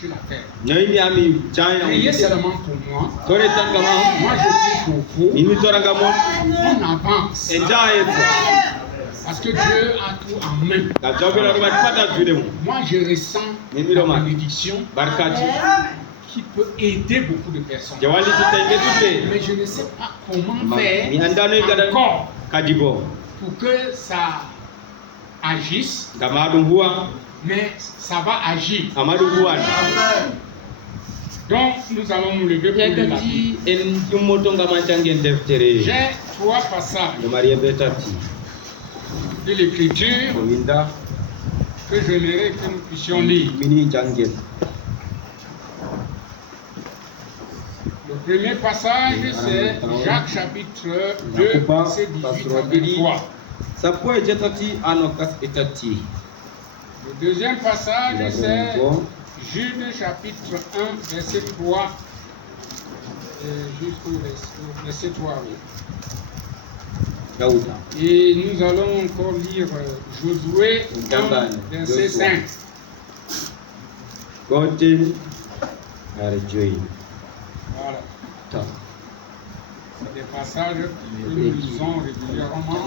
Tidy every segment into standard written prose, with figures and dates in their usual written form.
sur la terre. Priez seulement pour moi. Moi, je prie pour vous. On avance. Parce que Dieu a tout en main. Moi, je ressens la bénédiction qui peut aider beaucoup de personnes. Mais je ne sais pas comment faire encore pour que ça agisse. Mais ça va agir. Donc, nous allons nous lever pour le J'ai 3 passages de l'Écriture que j'aimerais que nous puissions lire. Le premier passage, c'est Jacques chapitre 2, verset 18 à 23. Le deuxième passage, c'est Jude chapitre 1, verset 3 jusqu'au verset 3. Et nous allons encore lire Josué 1, verset 5. Voilà. C'est des passages que nous lisons régulièrement.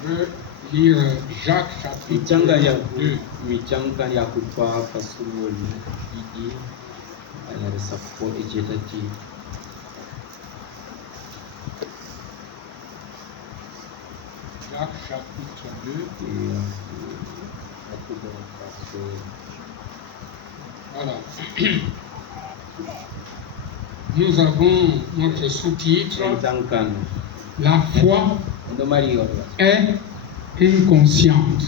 Je veux lire Jacques chapitre 2. Jacques chapitre 2. Voilà. Nous avons notre sous-titre. La foi est inconsciente.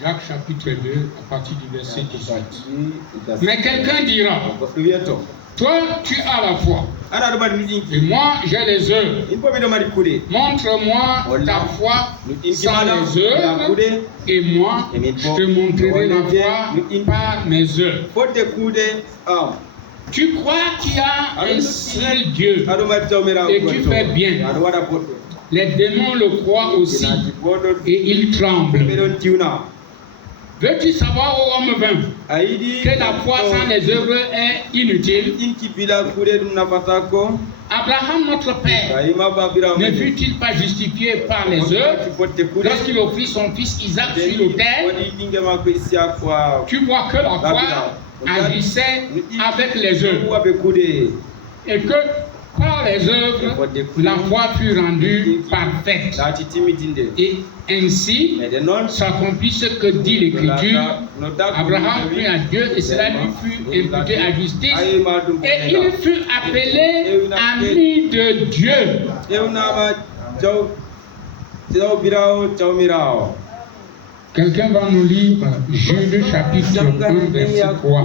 Jacques chapitre 2, à partir du verset 18. Mais quelqu'un dira, toi tu as la foi, et moi j'ai les œuvres. Montre-moi ta foi sans les œuvres, et moi je te montrerai la foi par mes œuvres. Tu crois qu'il y a un seul Dieu et tu fais bien. Les démons le croient aussi et ils tremblent. Veux-tu savoir, ô homme vain, que la foi sans les œuvres est inutile? Abraham, notre père, ne fut-il pas justifié par les œuvres lorsqu'il offrit son fils Isaac sur l'autel? Tu vois que la foi agissait avec les œuvres et que par les œuvres, la foi fut rendue parfaite. Et ainsi s'accomplit ce que dit l'Écriture. Abraham crut à Dieu et cela lui fut imputé à justice. Et il fut appelé ami de Dieu. Quelqu'un va nous lire Jude chapitre 1, verset 3.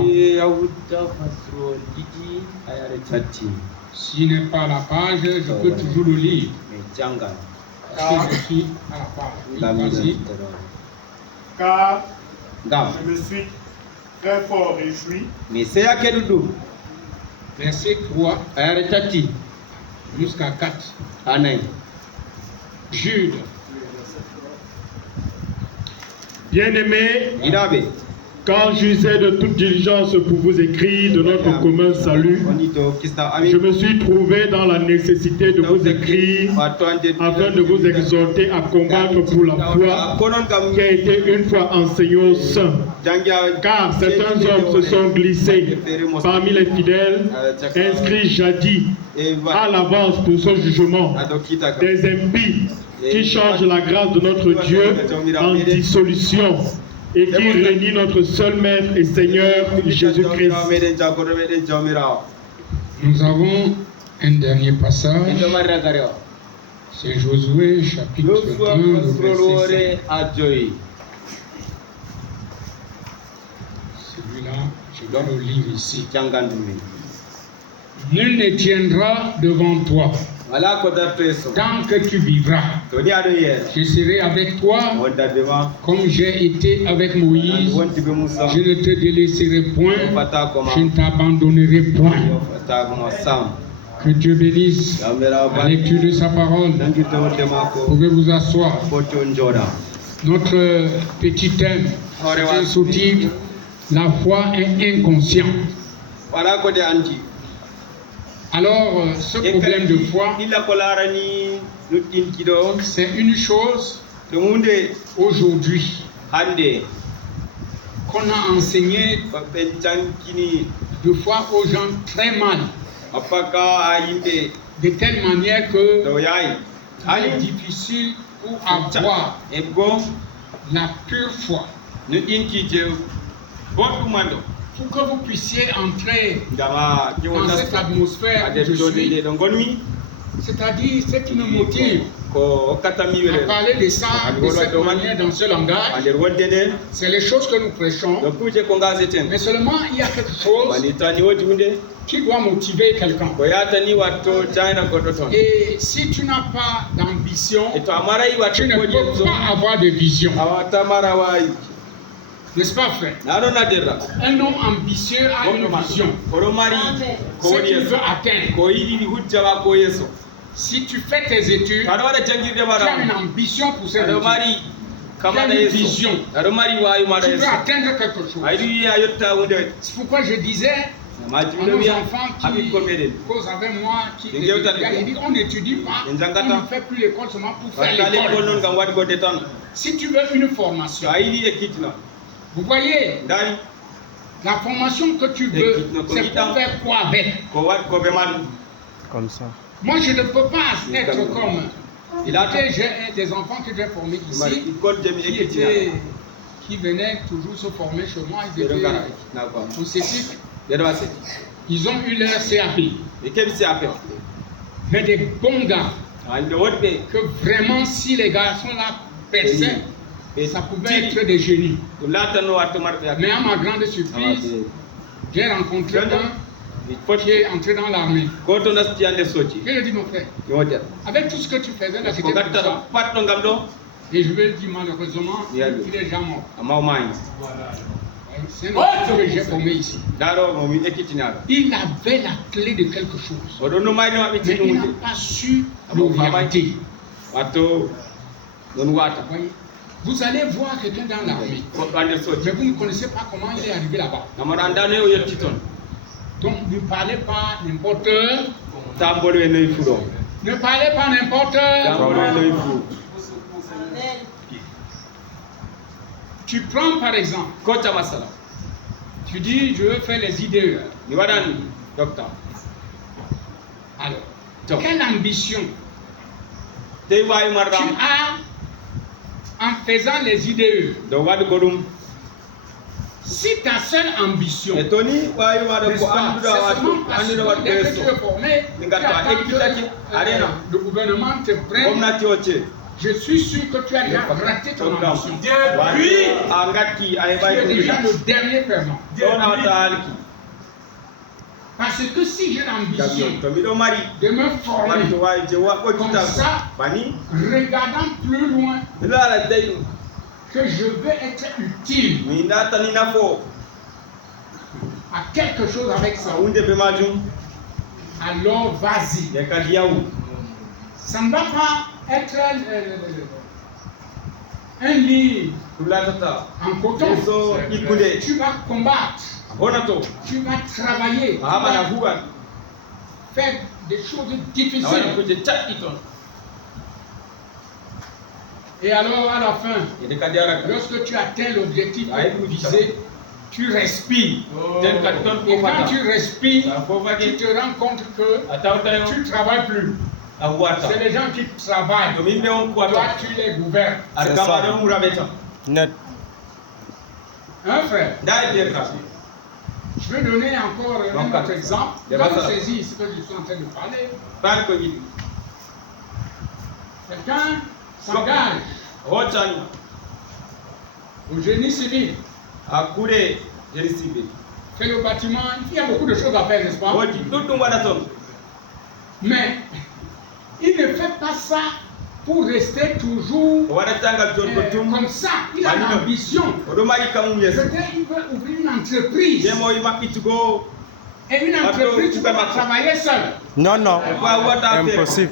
S'il n'est pas à la page, je peux toujours le lire. Parce que je suis à la page. Oui, car je me suis très fort réjoui. Verset 3 jusqu'à 4. Jude. Bien-aimé, quand j'usais de toute diligence pour vous écrire de notre commun salut, je me suis trouvé dans la nécessité de vous écrire afin de vous exhorter à combattre pour la foi qui a été une fois enseignée aux saints. Car certains hommes se sont glissés parmi les fidèles, inscrits jadis à l'avance pour ce jugement, des impies qui changent la grâce de notre Dieu en dissolution et qui réunit notre seul Maître et Seigneur, Jésus-Christ. Nous avons un dernier passage. C'est Josué, chapitre 1, verset 5. Celui-là, je dois le lire ici. Nul ne tiendra devant toi Tant que tu vivras, je serai avec toi comme j'ai été avec Moïse. Je ne te délaisserai point, je ne t'abandonnerai point. Que Dieu bénisse la lecture de sa parole. Vous pouvez vous asseoir. Notre petit thème, c'est sous-titre La foi est inconsciente. Alors, ce problème de foi, c'est une chose aujourd'hui qu'on a enseigné de foi aux gens très mal. De telle manière que c'est difficile pour avoir la pure foi. Pour que vous puissiez entrer dans cette atmosphère où je suis, c'est-à-dire ce qui me motive à parler de ça, de cette manière, dans ce langage, c'est les choses que nous prêchons. Mais seulement, il y a quelque chose qui doit motiver quelqu'un. Et si tu n'as pas d'ambition, tu ne peux pas avoir de vision. N'est-ce pas, frère? Un homme ambitieux a une vision. Ce qu'il veut atteindre. Si tu fais tes études, tu as une ambition pour cette étude. Tu as une vision. Tu veux atteindre quelque chose. C'est pourquoi je disais à nos enfants qui causent avec moi, il dit on n'étudie pas, on ne fait plus l'école seulement pour faire l'école. Si tu veux une formation, vous voyez, la formation que tu veux, c'est pour faire quoi avec? Comme ça. Moi, je ne peux pas être comme... J'ai des enfants que j'ai formés ici, qui venaient toujours se former chez moi. Ils étaient au CETIC. Ils ont eu leur CAP. Mais des bons gars. Que vraiment, si les garçons là perçaient, ça pouvait être des génies. Mais à ma grande surprise, j'ai rencontré un qui est entré dans l'armée. Je lui ai dit, mon frère, avec tout ce que tu faisais là, c'était pour ça. Et je lui ai dit, malheureusement, il est déjà mort. C'est un homme que j'ai formé ici. Il avait la clé de quelque chose. Mais il n'a pas su l'orienter. Vous allez voir quelqu'un dans l'armée, mais vous ne connaissez pas comment il est arrivé là-bas. Donc ne parlez pas n'importe. Ne parlez pas n'importe. Tu prends par exemple, tu dis je veux faire les IDE. Alors, quelle ambition tu as en faisant les IDE? Si ta seule ambition, c'est seulement parce que dès que tu es formé, tu attends que le gouvernement te prenne. Je suis sûr que tu as déjà raté ton ambition. Depuis, tu es déjà le dernier paiement. Parce que si j'ai l'ambition de me former comme ça, regardant plus loin, que je veux être utile à quelque chose avec ça, alors vas-y. Ça ne va pas être un lit en coton. Tu vas combattre, tu vas travailler, tu vas faire des choses difficiles. Et alors à la fin, lorsque tu atteins l'objectif que vous visez, tu respires. Et quand tu respires, tu te rends compte que tu ne travailles plus. C'est les gens qui travaillent. Toi, tu les gouvernes. Net. Hein, frère? Je vais donner encore un autre exemple. Quand vous saisissez ce que je suis en train de parler, quelqu'un s'engage au génie civil. Fait le bâtiment, il y a beaucoup de choses à faire, n'est-ce pas? Mais Il ne fait pas ça pour rester toujours comme ça. Il a l'ambition. Peut-être il veut ouvrir une entreprise. Et une entreprise, tu ne peux pas travailler seul. Non, non, impossible.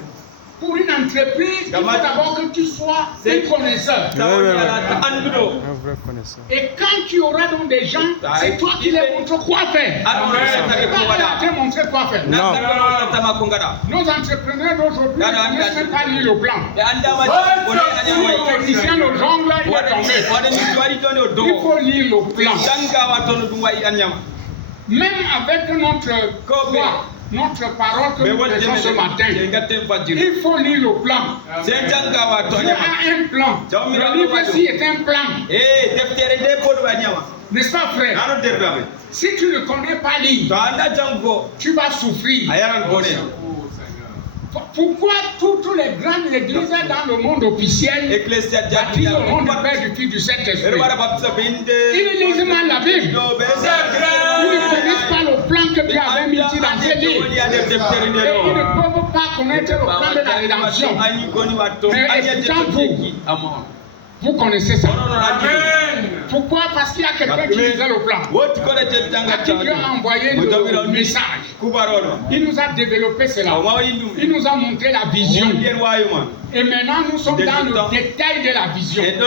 Pour une entreprise, il faut d'abord que tu sois un connaisseur. Un vrai connaisseur. Et quand tu auras donc des gens, c'est toi qui les montres quoi faire. C'est pas eux qui te montrer quoi faire. Non. Nos entrepreneurs d'aujourd'hui ne connaissent même pas lire le plan. Le technicien, le jongle, il est tombé. Il faut lire le plan. Même avec notre foi, notre parole que nous faisons ce matin, il faut lire le plan. Il y a un plan. Le livre ici est un plan. N'est-ce pas, frère? Si tu ne connais pas lire, tu vas souffrir. Pourquoi toutes les grandes églises dans le monde officiel baptisent au nom du Père, du Fils, du Saint-Esprit? Ils lisent mal la Bible. Ils ne connaissent pas le plan que Dieu avait mis ici dans ces livres. Et ils ne peuvent pas connaître le plan de la rédemption. Mais écoutant vous connaissez ça. Pourquoi? Parce qu'il y a quelqu'un qui lisait le plan. À qui Dieu a envoyé le message. Il nous a développé cela. Il nous a montré la vision. Et maintenant nous sommes dans le détail de la vision. Il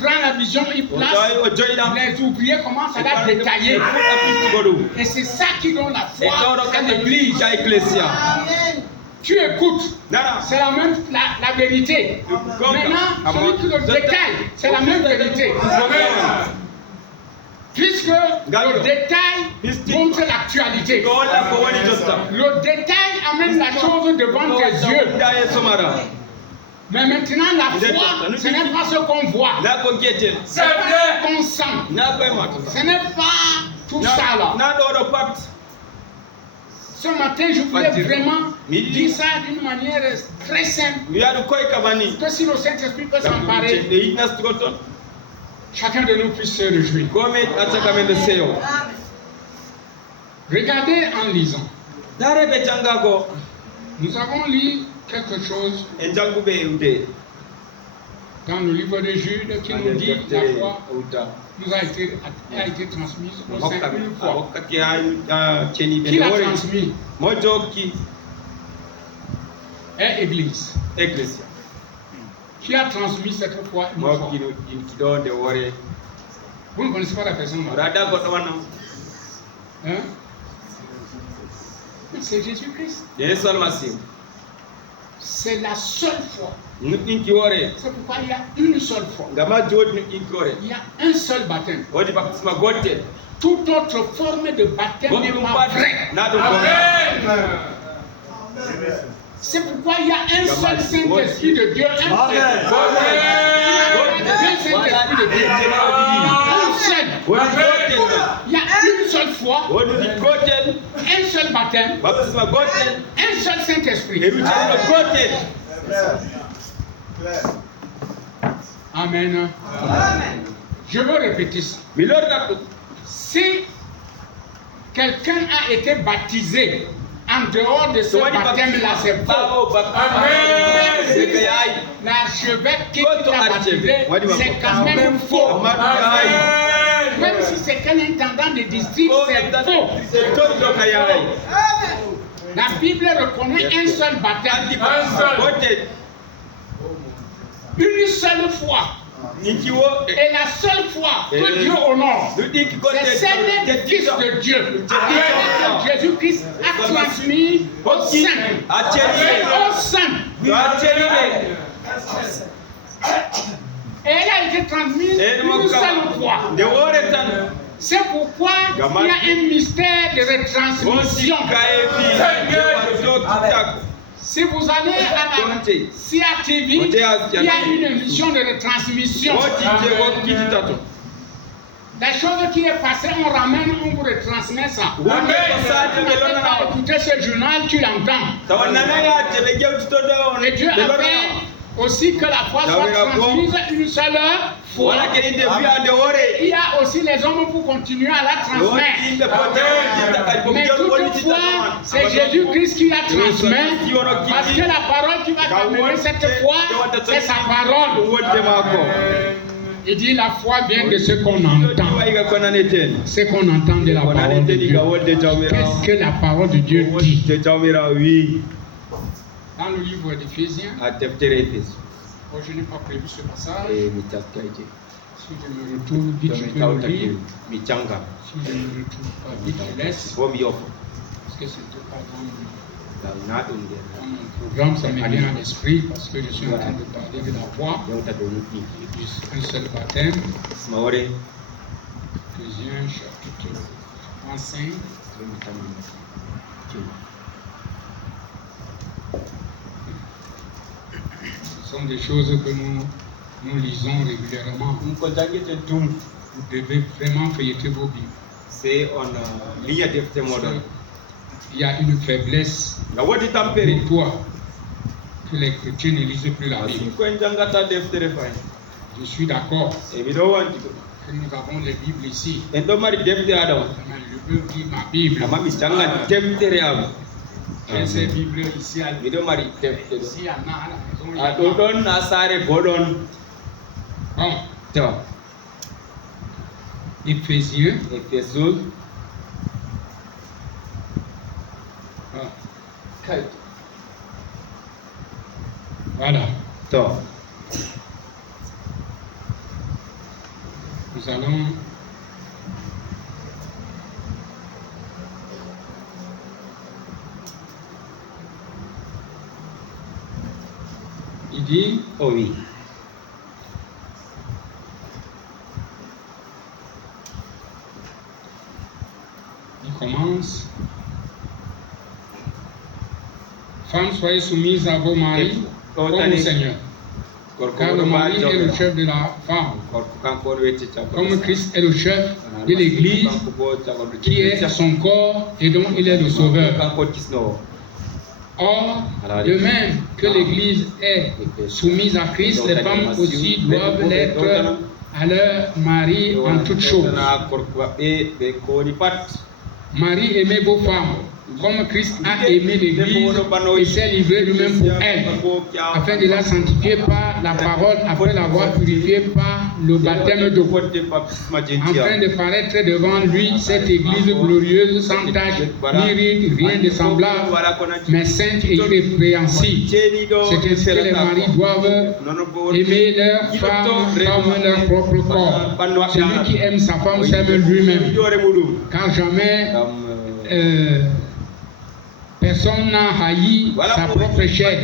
prend la vision, il place les ouvriers, commencent à la détailler. Et c'est ça qui donne la foi à l'église. Tu écoutes, c'est la même la vérité. Maintenant, celui qui le détaille, c'est la même vérité. Puisque le détail montre l'actualité. Le détail amène la chose devant tes yeux. Mais maintenant, la foi, ce n'est pas ce qu'on voit. C'est pas ce qu'on sent. Ce n'est pas tout ça là. Ce matin, je voulais vraiment dire ça d'une manière très simple. Que si le Saint-Esprit peut s'emparer, chacun de nous puisse se réjouir. Regardez en lisant. Nous avons lu quelque chose dans le livre de Jude qui nous dit la foi nous a été transmise au sein une fois. Qui l'a transmis? Et Église. Qui a transmis cette foi une fois? Vous ne connaissez pas la personne? Hein? C'est Jésus-Christ. C'est la seule foi. C'est pourquoi il y a une seule foi. Il y a un seul baptême. Toute autre forme de baptême n'est pas vraie. C'est pourquoi il y a un seul Saint-Esprit de Dieu. Un seul Saint-Esprit de Dieu. Un seul. Il y a une seule foi. Un seul baptême. Un seul Saint-Esprit. Amen. Je veux répéter ça. Si quelqu'un a été baptisé en dehors de ce baptême-là, c'est faux. L'archevêque qui l'a baptisé, c'est quand même faux. Même si c'est qu'un intendant de district, c'est faux. La Bible reconnaît un seul baptême. Une seule foi. Et la seule foi que Dieu honore, c'est celle du Fils de Dieu. Jésus-Christ a transmis au Saint. Et elle a été transmise une seule fois. C'est pourquoi il y a un mystère de retransmission. Si vous allez à la CATV, il y a une émission de retransmission. La chose qui est passée, on ramène, on vous retransmet ça. Tu n'as pas écouté ce journal, tu l'entends. Et Dieu a fait aussi que la foi soit transmise une seule fois. Il y a aussi les hommes pour continuer à la transmettre. Mais toutefois, c'est Jésus-Christ qui la transmet, parce que la parole qui va t'amener cette foi, c'est sa parole. Il dit la foi vient de ce qu'on entend. Ce qu'on entend de la parole de Dieu. Qu'est-ce que la parole de Dieu dit? Dans le livre d'Éphésiens, je n'ai pas prévu ce passage. Si je me retrouve vite, je peux le lire. Si je ne me retrouve pas vite, je laisse. Parce que c'était pas dans mon programme, ça me vient à l'esprit parce que je suis en train de parler de la foi. Un seul baptême. Éphésiens chapitre 35. Ce sont des choses que nous lisons régulièrement. Vous devez vraiment feuilleter vos Bibles. Il y a une faiblesse pour toi que les chrétiens ne lisent plus la Bible. Je suis d'accord que nous avons les Bibles ici. Mais je veux dire ma Bible. J'ai ces Bibles ici à ici à la maison. Bon. Éphésiens. Voilà. Nous allons il dit oui. Il commence. Femmes, soyez soumises à vos maris comme au Seigneur. Car le mari est le chef de la femme, comme Christ est le chef de l'Église, qui est son corps et dont il est le sauveur. Or, de même que l'Église est soumise à Christ, les femmes aussi doivent l'être à leur mari en toutes choses. Marie, aimez vos femmes, comme Christ a aimé l'Église et s'est livré lui-même pour elle, afin de la sanctifier par la parole, après l'avoir purifiée par le baptême d'eau, afin de paraître devant lui cette Église glorieuse, sans tache, ni ride, rien de semblable, mais sainte et irrépréhensible. C'est ainsi que les maris doivent aimer leur femme comme leur propre corps. Celui qui aime sa femme s'aime lui-même, car jamais personne n'a haï sa propre chair,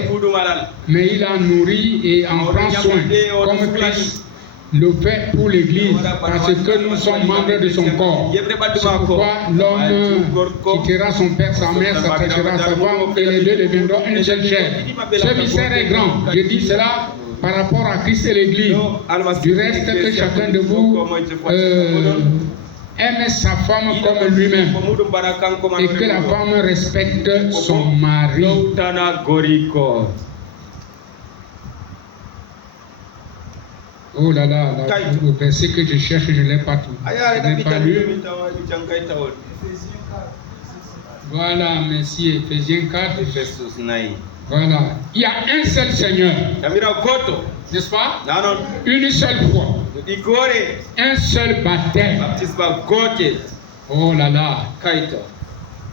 mais il en nourrit et en prend soin, comme Christ le fait pour l'Église, parce que nous sommes membres de son corps. C'est pourquoi l'homme quittera son père, sa mère, s'attachera à sa femme, et les deux deviendront une seule chair. Ce mystère est grand. Je dis cela par rapport à Christ et l'Église. Du reste, que chacun de vous aime sa femme comme lui-même, et que la femme respecte son mari. Oh là là, le verset que je cherche, je ne l'ai pas tout. Je n'ai pas lu. Voilà, merci. Éphésiens 4. Voilà. Il y a un seul Seigneur. N'est-ce pas? Une seule foi. Un seul baptême. Oh là là.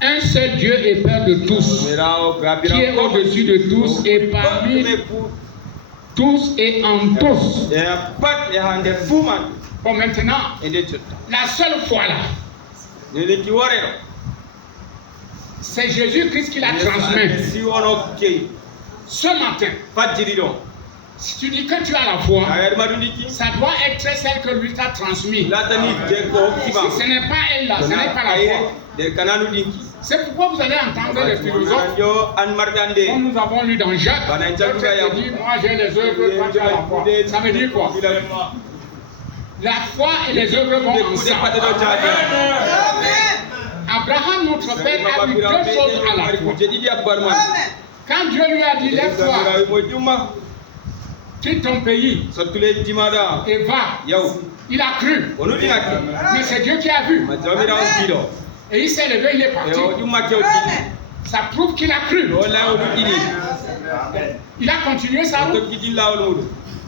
Un seul Dieu et Père de tous, qui est au-dessus de tous et parmi tous et en tous. Bon, maintenant, la seule foi là, c'est Jésus-Christ qui la transmet. Ce matin, si tu dis que tu as la foi, ça doit être celle que lui t'a transmise. Si ce n'est pas elle là, ce n'est pas la foi. C'est pourquoi vous allez entendre les philosophes, comme nous avons lu dans Jacques, qui dit, moi j'ai les œuvres, toi tu as la foi. Ça veut dire quoi? La foi et les œuvres vont ensemble. Abraham, notre père, a eu deux choses à la fois. Quand Dieu lui a dit, lève-toi, quitte ton pays et va, il a cru. Mais c'est Dieu qui a vu. Et il s'est levé, il est parti. Ça prouve qu'il a cru. Il a continué sa route.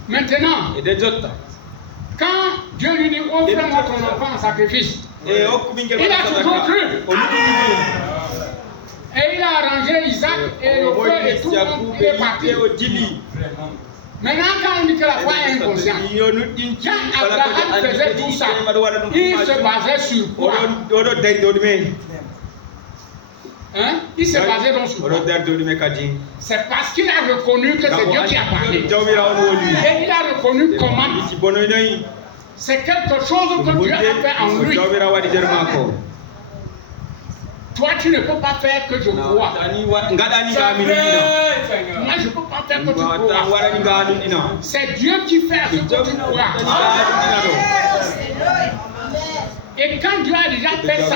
Maintenant, quand Dieu lui dit, offre-moi ton enfant en sacrifice, il a toujours cru. Et il a arrangé Isaac et le feu et tout le monde est parti. Maintenant, quand on dit que la foi est inconsciente, quand Abraham faisait tout ça, il se basait sur quoi? Hein? Il se basait donc sur quoi? C'est parce qu'il a reconnu que c'est Dieu qui a parlé. Et il a reconnu comment. C'est quelque chose que Dieu a fait en lui. Toi, tu ne peux pas faire que je crois. Moi, je ne peux pas faire que tu crois. C'est Dieu qui fait ce que tu crois. Et quand Dieu a déjà fait ça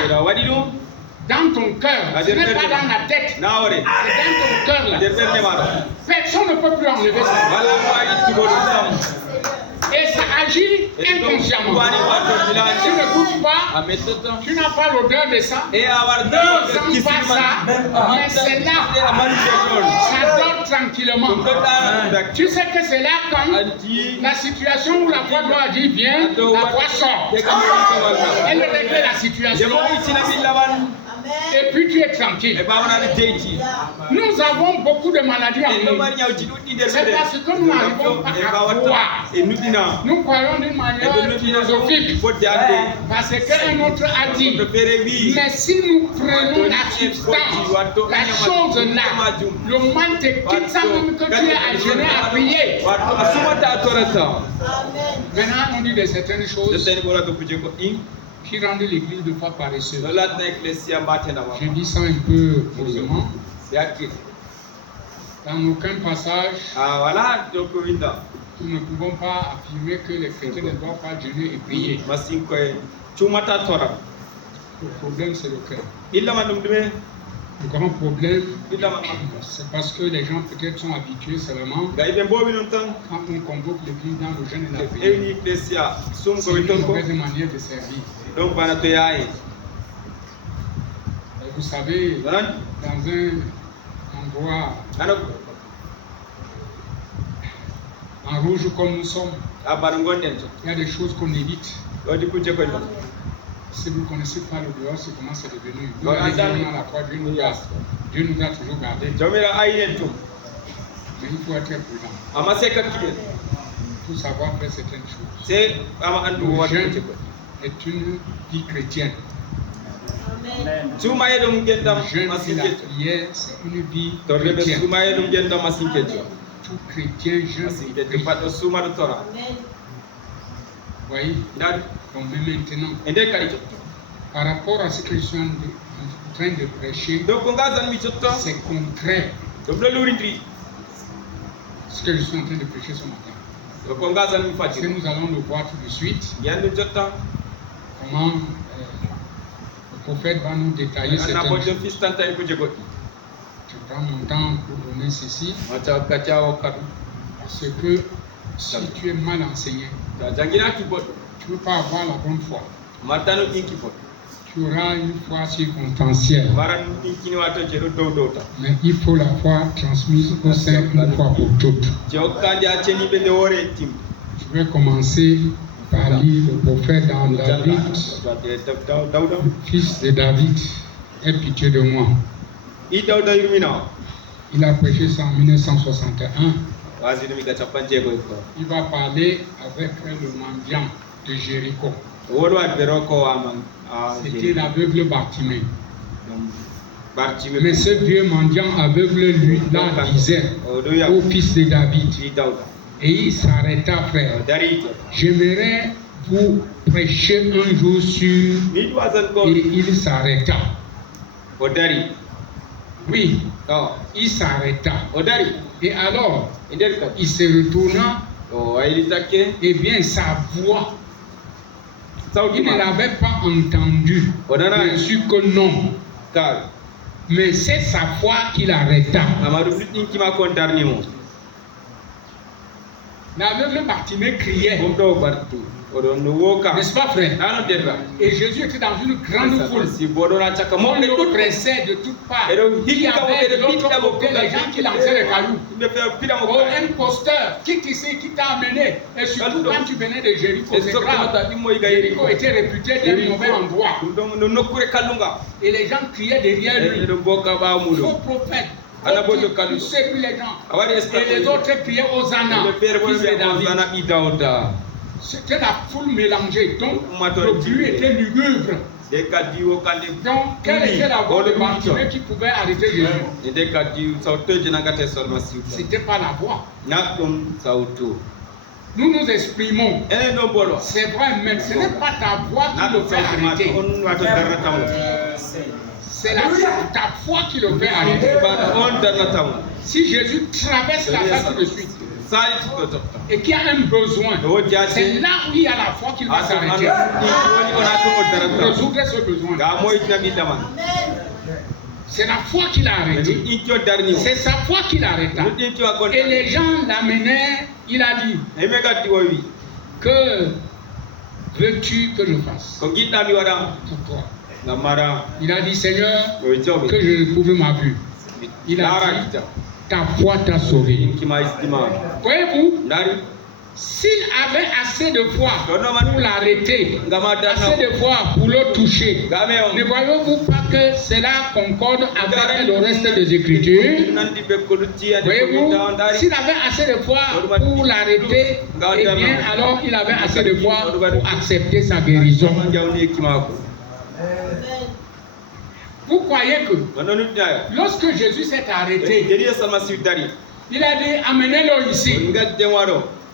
dans ton cœur, ce n'est pas dans la tête, c'est dans ton cœur là. Personne ne peut plus enlever ça. Et ça agit inconsciemment. Tu ne goûtes pas, tu n'as pas l'odeur de ça, tu ne sens pas ça, mais c'est là, ça dort tranquillement. Tu sais que c'est là quand la situation où la foi doit dire viens, la foi sort. Elle règle la situation. Et puis tu es tranquille. Nous avons beaucoup de maladies en nous. C'est parce que nous n'arrivons pas à croire. Nous croyons d'une manière philosophique. Parce qu'un autre a dit. Mais si nous prenons la substance, la chose là, le mal te quitte sans même que tu aies à jeûner, à prier. Maintenant, on dit de certaines choses qui rendent l'église de foi paresseuse. Je dis ça un peu posément. Dans aucun passage, nous ne pouvons pas affirmer que les chrétiens ne doivent pas jeûner et prier. Le problème, c'est le cœur. Le grand problème, c'est parce que les gens peut-être sont habitués seulement quand on convoque l'église dans le jeûne et la prière. C'est une mauvaise manière de servir. Et vous savez, dans un endroit en rouge comme nous sommes, il y a des choses qu'on évite. Si vous ne connaissez pas le dehors, c'est comment c'est devenu. Nous, dans la foi, Dieu nous a toujours gardés. Mais il faut être prudent. Il faut savoir faire certaines choses. Le jeûne est une vie chrétienne. Le jeûne et la prière, c'est une vie chrétienne. Tout chrétien jeûne et prie. Vous voyez? Donc maintenant, par rapport à ce que je suis en train de prêcher, c'est concret. Ce que je suis en train de prêcher ce matin. Parce que nous allons le voir tout de suite. Comment le prophète va nous détailler cette chose. Je prends mon temps pour donner ceci. Parce que si tu es mal enseigné, tu ne peux pas avoir la bonne foi. Tu auras une foi circonstancielle. Mais il faut la foi transmise au sein une fois pour toutes. Je vais commencer par lire le prophète dans David, fils de David. Aie pitié de moi. Il a prêché ça en 1961. Il va parler avec le mendiant de Jéricho. C'était l'aveugle Bartimée. Mais ce vieux mendiant aveugle, lui, là, disait au fils de David. Et il s'arrêta, frère. J'aimerais vous prêcher un jour sur. Et il s'arrêta. Oui, il s'arrêta. Et alors, il se retourna. Et bien, sa voix, il ne l'avait pas entendu. Bien sûr que non. Mais c'est sa foi qu'il arrêta. L'aveugle Bartimée criait. N'est-ce pas, frère? Et Jésus était dans une grande foule. On le pressait de toutes parts. Il y avait de l'autre côté les gens qui lançaient les cailloux. Oh, imposteur, qui t'a amené? Et surtout quand tu venais de Jéricho, c'est grave. Jéricho était réputé d'un mauvais endroit. Et les gens criaient derrière lui. Faux prophète. Tu sais plus les gens. Et les autres criaient Hosanna, fils de David. C'était la foule mélangée. Donc le bruit était lugubre. Donc quelle était la voix de Bartimée qui pouvait arrêter Jésus? C'était pas la voix. Nous nous exprimons. C'est vrai, mais ce n'est pas ta voix qui le fait arrêter. C'est ta foi qui le fait arrêter. Si Jésus traverse la salle tout de suite et qu'il y a un besoin, c'est là où il y a la foi qu'il va s'arrêter. Résoudre ce besoin. C'est la foi qui l'a arrêté. C'est sa foi qui l'a arrêté. Et les gens l'amenaient, il a dit, que veux-tu que je fasse? Pourquoi? Il a dit, Seigneur, que je retrouve ma vue. Il a dit, ta foi t'a sauvé. Voyez-vous, s'il avait assez de foi pour l'arrêter, assez de foi pour le toucher, ne voyez-vous pas que cela concorde avec le reste des Écritures? Voyez-vous, s'il avait assez de foi pour l'arrêter, eh bien alors il avait assez de foi pour accepter sa guérison. Vous croyez que lorsque Jésus s'est arrêté, il a dit amenez-le ici.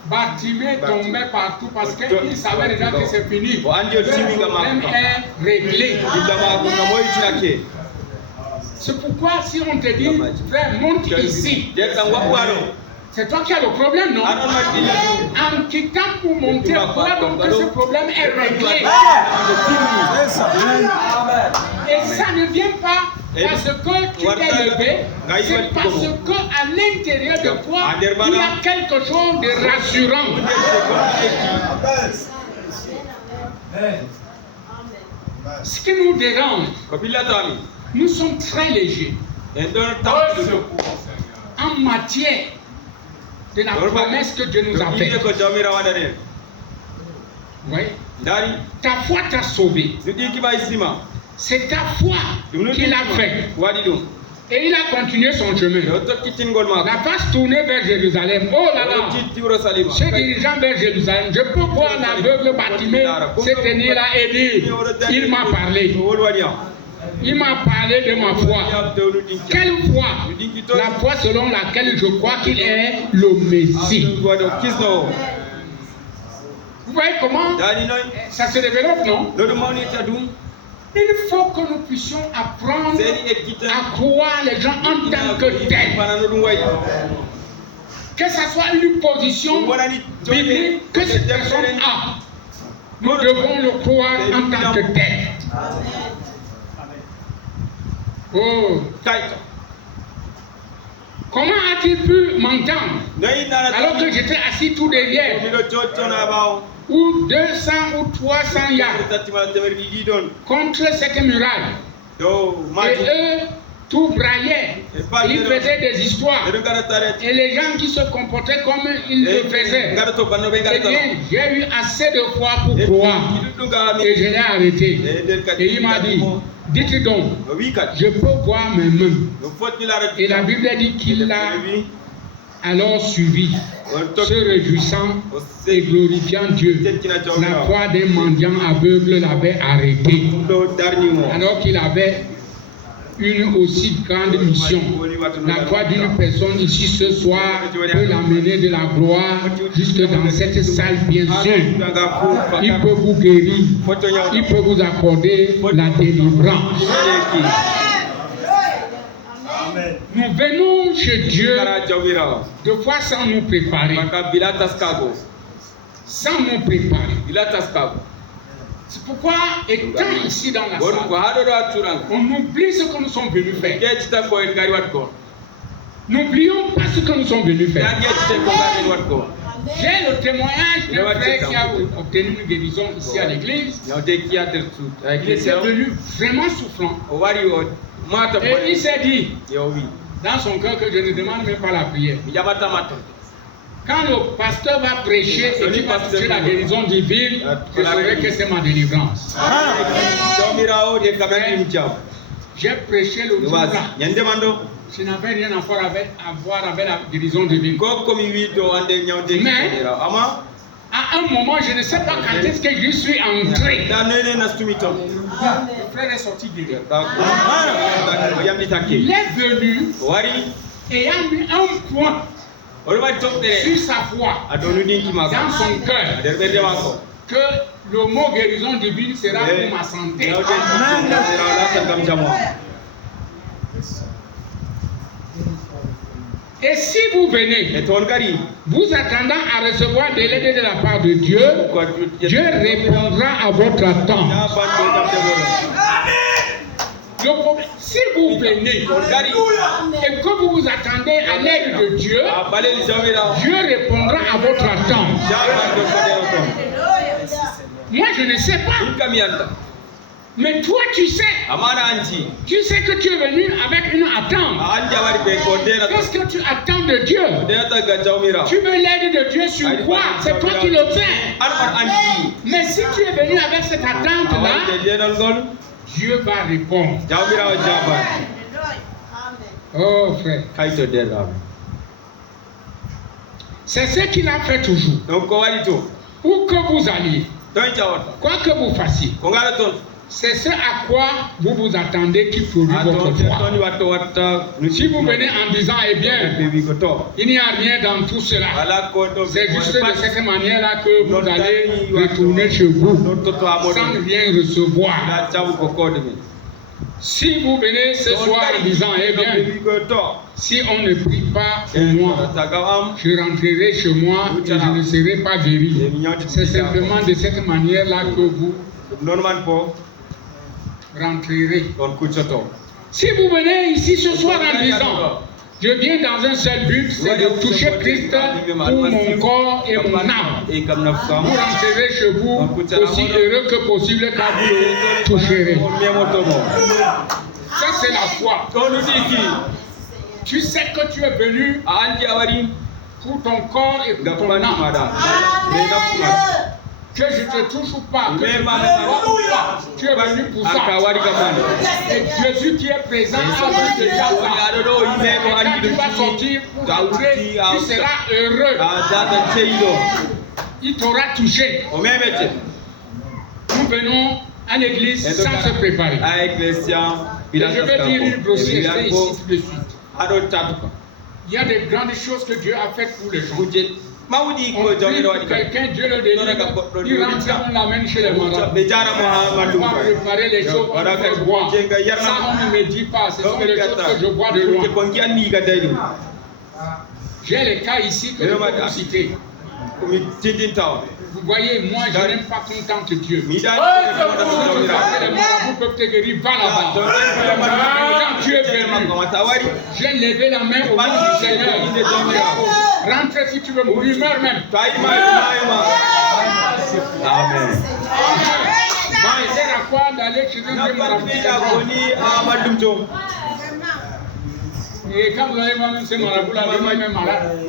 Bartimée tombait partout parce qu'il savait déjà que c'est fini. Le problème est réglé. C'est pourquoi si on te dit frère, monte ici, c'est toi qui as le problème, non? En quittant pour monter, voilà donc que ce problème est réglé. Et ça ne vient pas parce que tu t'es levé, c'est parce qu'à l'intérieur de toi, il y a quelque chose de rassurant. Ce qui nous dérange, nous sommes très légers en matière de la promesse que Dieu nous a faite. Oui. Ta foi t'a sauvé. C'est ta foi qui l'a fait. Et il a continué son chemin. La face tournée vers Jérusalem. Oh là là, se dirigeant vers Jérusalem, je peux voir l'aveugle Bartimée se tenir là et dire, il m'a parlé. Il m'a parlé de ma foi. Quelle foi? La foi selon laquelle je crois qu'il est le Messie. Vous voyez comment ça se développe, non? Il faut que nous puissions apprendre à croire les gens en tant que tels. Que ce soit une position biblique que cette personne a, nous devons le croire en tant que tel. Oh. Comment a-t-il pu m'entendre alors que j'étais assis tout derrière? Ou 200 ou 300 yards contre cette muraille. Et eux, tout braillaient. Ils faisaient des histoires. Et les gens qui se comportaient comme ils le faisaient. Eh bien, j'ai eu assez de foi pour croire. Et je l'ai arrêté. Et il m'a dit, dites donc, je peux voir mes mains. Et la Bible dit qu'il l'a alors suivi, se réjouissant et glorifiant Dieu. La foi d'un mendiant aveugle l'avait arrêté, alors qu'il avait une aussi grande mission. La foi d'une personne ici ce soir peut l'amener de la gloire jusque dans cette salle, bien sûr. Il peut vous guérir, il peut vous accorder la délivrance. Nous venons chez Dieu de fois sans nous préparer. Sans nous préparer. C'est pourquoi, étant ici dans la salle, on oublie ce que nous sommes venus faire. N'oublions pas ce que nous sommes venus faire. J'ai le témoignage d'un frère qui a obtenu une guérison ici à l'église. Il était devenu vraiment souffrant. Et il s'est dit dans son cœur que je ne demande même pas la prière. Quand le pasteur va prêcher et qu'il va toucher la guérison divine, je saurai que c'est ma délivrance. J'ai prêché le jour là. Je n'avais rien à voir avec la guérison divine. Mais à un moment, je ne sais pas quand est-ce que je suis entré. Le frère est sorti guéri. Il est venu et a mis un point sur sa foi, dans son cœur, que le mot guérison divine sera pour ma santé. Et si vous venez, vous attendant à recevoir de l'aide de la part de Dieu, Dieu répondra à votre attente. Si vous venez et que vous vous attendez à l'aide de Dieu, Dieu répondra à votre attente. Moi, je ne sais pas. Mais toi, tu sais que tu es venu avec une attente. Qu'est-ce que tu attends de Dieu? Tu veux l'aide de Dieu sur quoi? C'est toi qui le fais. Mais si tu es venu avec cette attente-là, Dieu va répondre. Oh frère. C'est ce qu'il a fait toujours. Où que vous alliez, quoi que vous fassiez, c'est ce à quoi vous vous attendez qui produit votre foi. Si vous venez en disant, eh bien, il n'y a rien dans tout cela, c'est juste de cette manière-là que vous allez retourner chez vous sans rien recevoir. Si vous venez ce soir en disant, eh bien, si on ne prie pas pour moi, je rentrerai chez moi et je ne serai pas guéri. C'est simplement de cette manière-là que vous rentrerez. Si vous venez ici ce soir en disant, je viens dans un seul but, c'est de toucher Christ pour mon corps et mon âme, vous rentrerez chez vous aussi heureux que possible quand vous le toucherez. Ça c'est la foi. Tu sais que tu es venu pour ton corps et pour ton âme. Que je ne te touche pas, que je ne te touche pas. Tu es venu pour ça. Et Jésus qui est présent a vu déjà ça. Et quand tu vas sortir pour entrer, tu seras heureux. Il t'aura touché. Nous venons à l'église sans se préparer. Et je vais dire une grossièreté ici tout de suite. Il y a des grandes choses que Dieu a faites pour les gens. On prie pour quelqu'un, Dieu le délivre, il rentre, on l'amène chez les marabouts. On va préparer les choses, on va faire boire. Ça, on ne me dit pas, ce sont les choses que je vois de loin. J'ai les cas ici que je peux vous citer. Vous voyez, moi je n'aime pas contenter Dieu. Les marabouts peuvent te guérir, va là-bas. Quand tu es venu, j'ai levé la main au nom du Seigneur. Rentre si tu veux mourir, meurs même. Amen. Ça sert à quoi d'aller chez un marabout? Et quand vous allez voir même ces marabouts-là, lui même malade.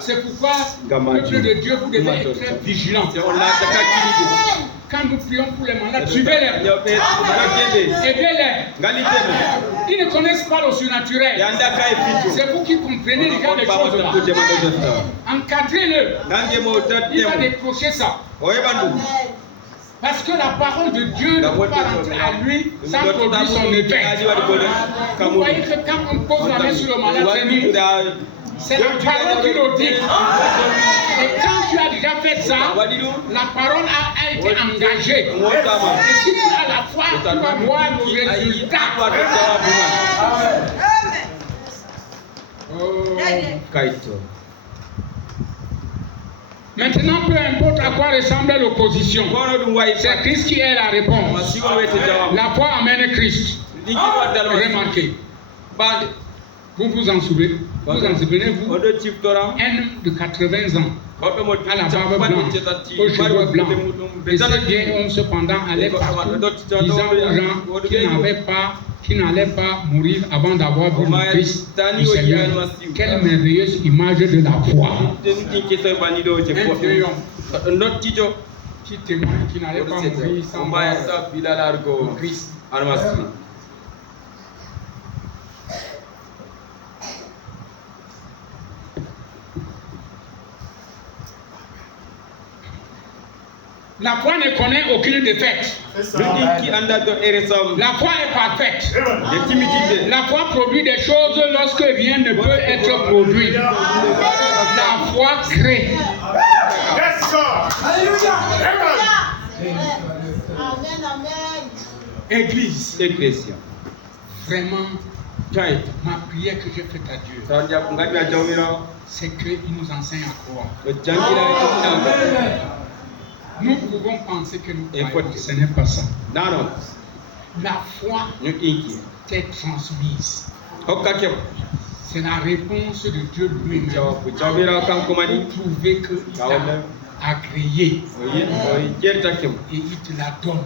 C'est pourquoi, peuple de Dieu, vous devez être très vigilant. Quand nous prions pour les malades, suivez-les. Aidez-les. Ils ne connaissent pas le surnaturel. C'est vous qui comprenez déjà les choses là. Encadrez-le. Il va décrocher ça. Parce que la parole de Dieu ne peut pas rentrer à lui sans produire son effet. Vous voyez que quand on pose la main sur le malade, c'est la parole qui le dit. Et quand tu as déjà fait ça, la parole a été engagée. Et si tu as la foi, tu vas voir le résultat. Maintenant, peu importe à quoi ressemble l'opposition, c'est Christ qui est la réponse. La foi amène Christ. Remarquez. Vous vous en souvenez? Vous en souvenez-vous? Un de 80 ans, à la barbe blanche, aux cheveux blancs, et ces vieils hommes cependant allaient partout, disant aux gens qui n'allaient pas mourir avant d'avoir vu le Christ du Seigneur. Quelle merveilleuse image de la foi. Un vieil homme qui témoigne qu'il n'allait pas mourir sans voir le Christ. La foi ne connaît aucune défaite. La foi est parfaite. La foi produit des choses lorsque rien ne peut être produit. La foi crée. Église. Vraiment, ma prière que j'ai faite à Dieu, c'est qu'il nous enseigne à croire. Nous pouvons penser que nous croyons, ce n'est pas ça. La foi t'est transmise. C'est la réponse de Dieu lui-même pour prouver qu'il t'a agréé et il te la donne.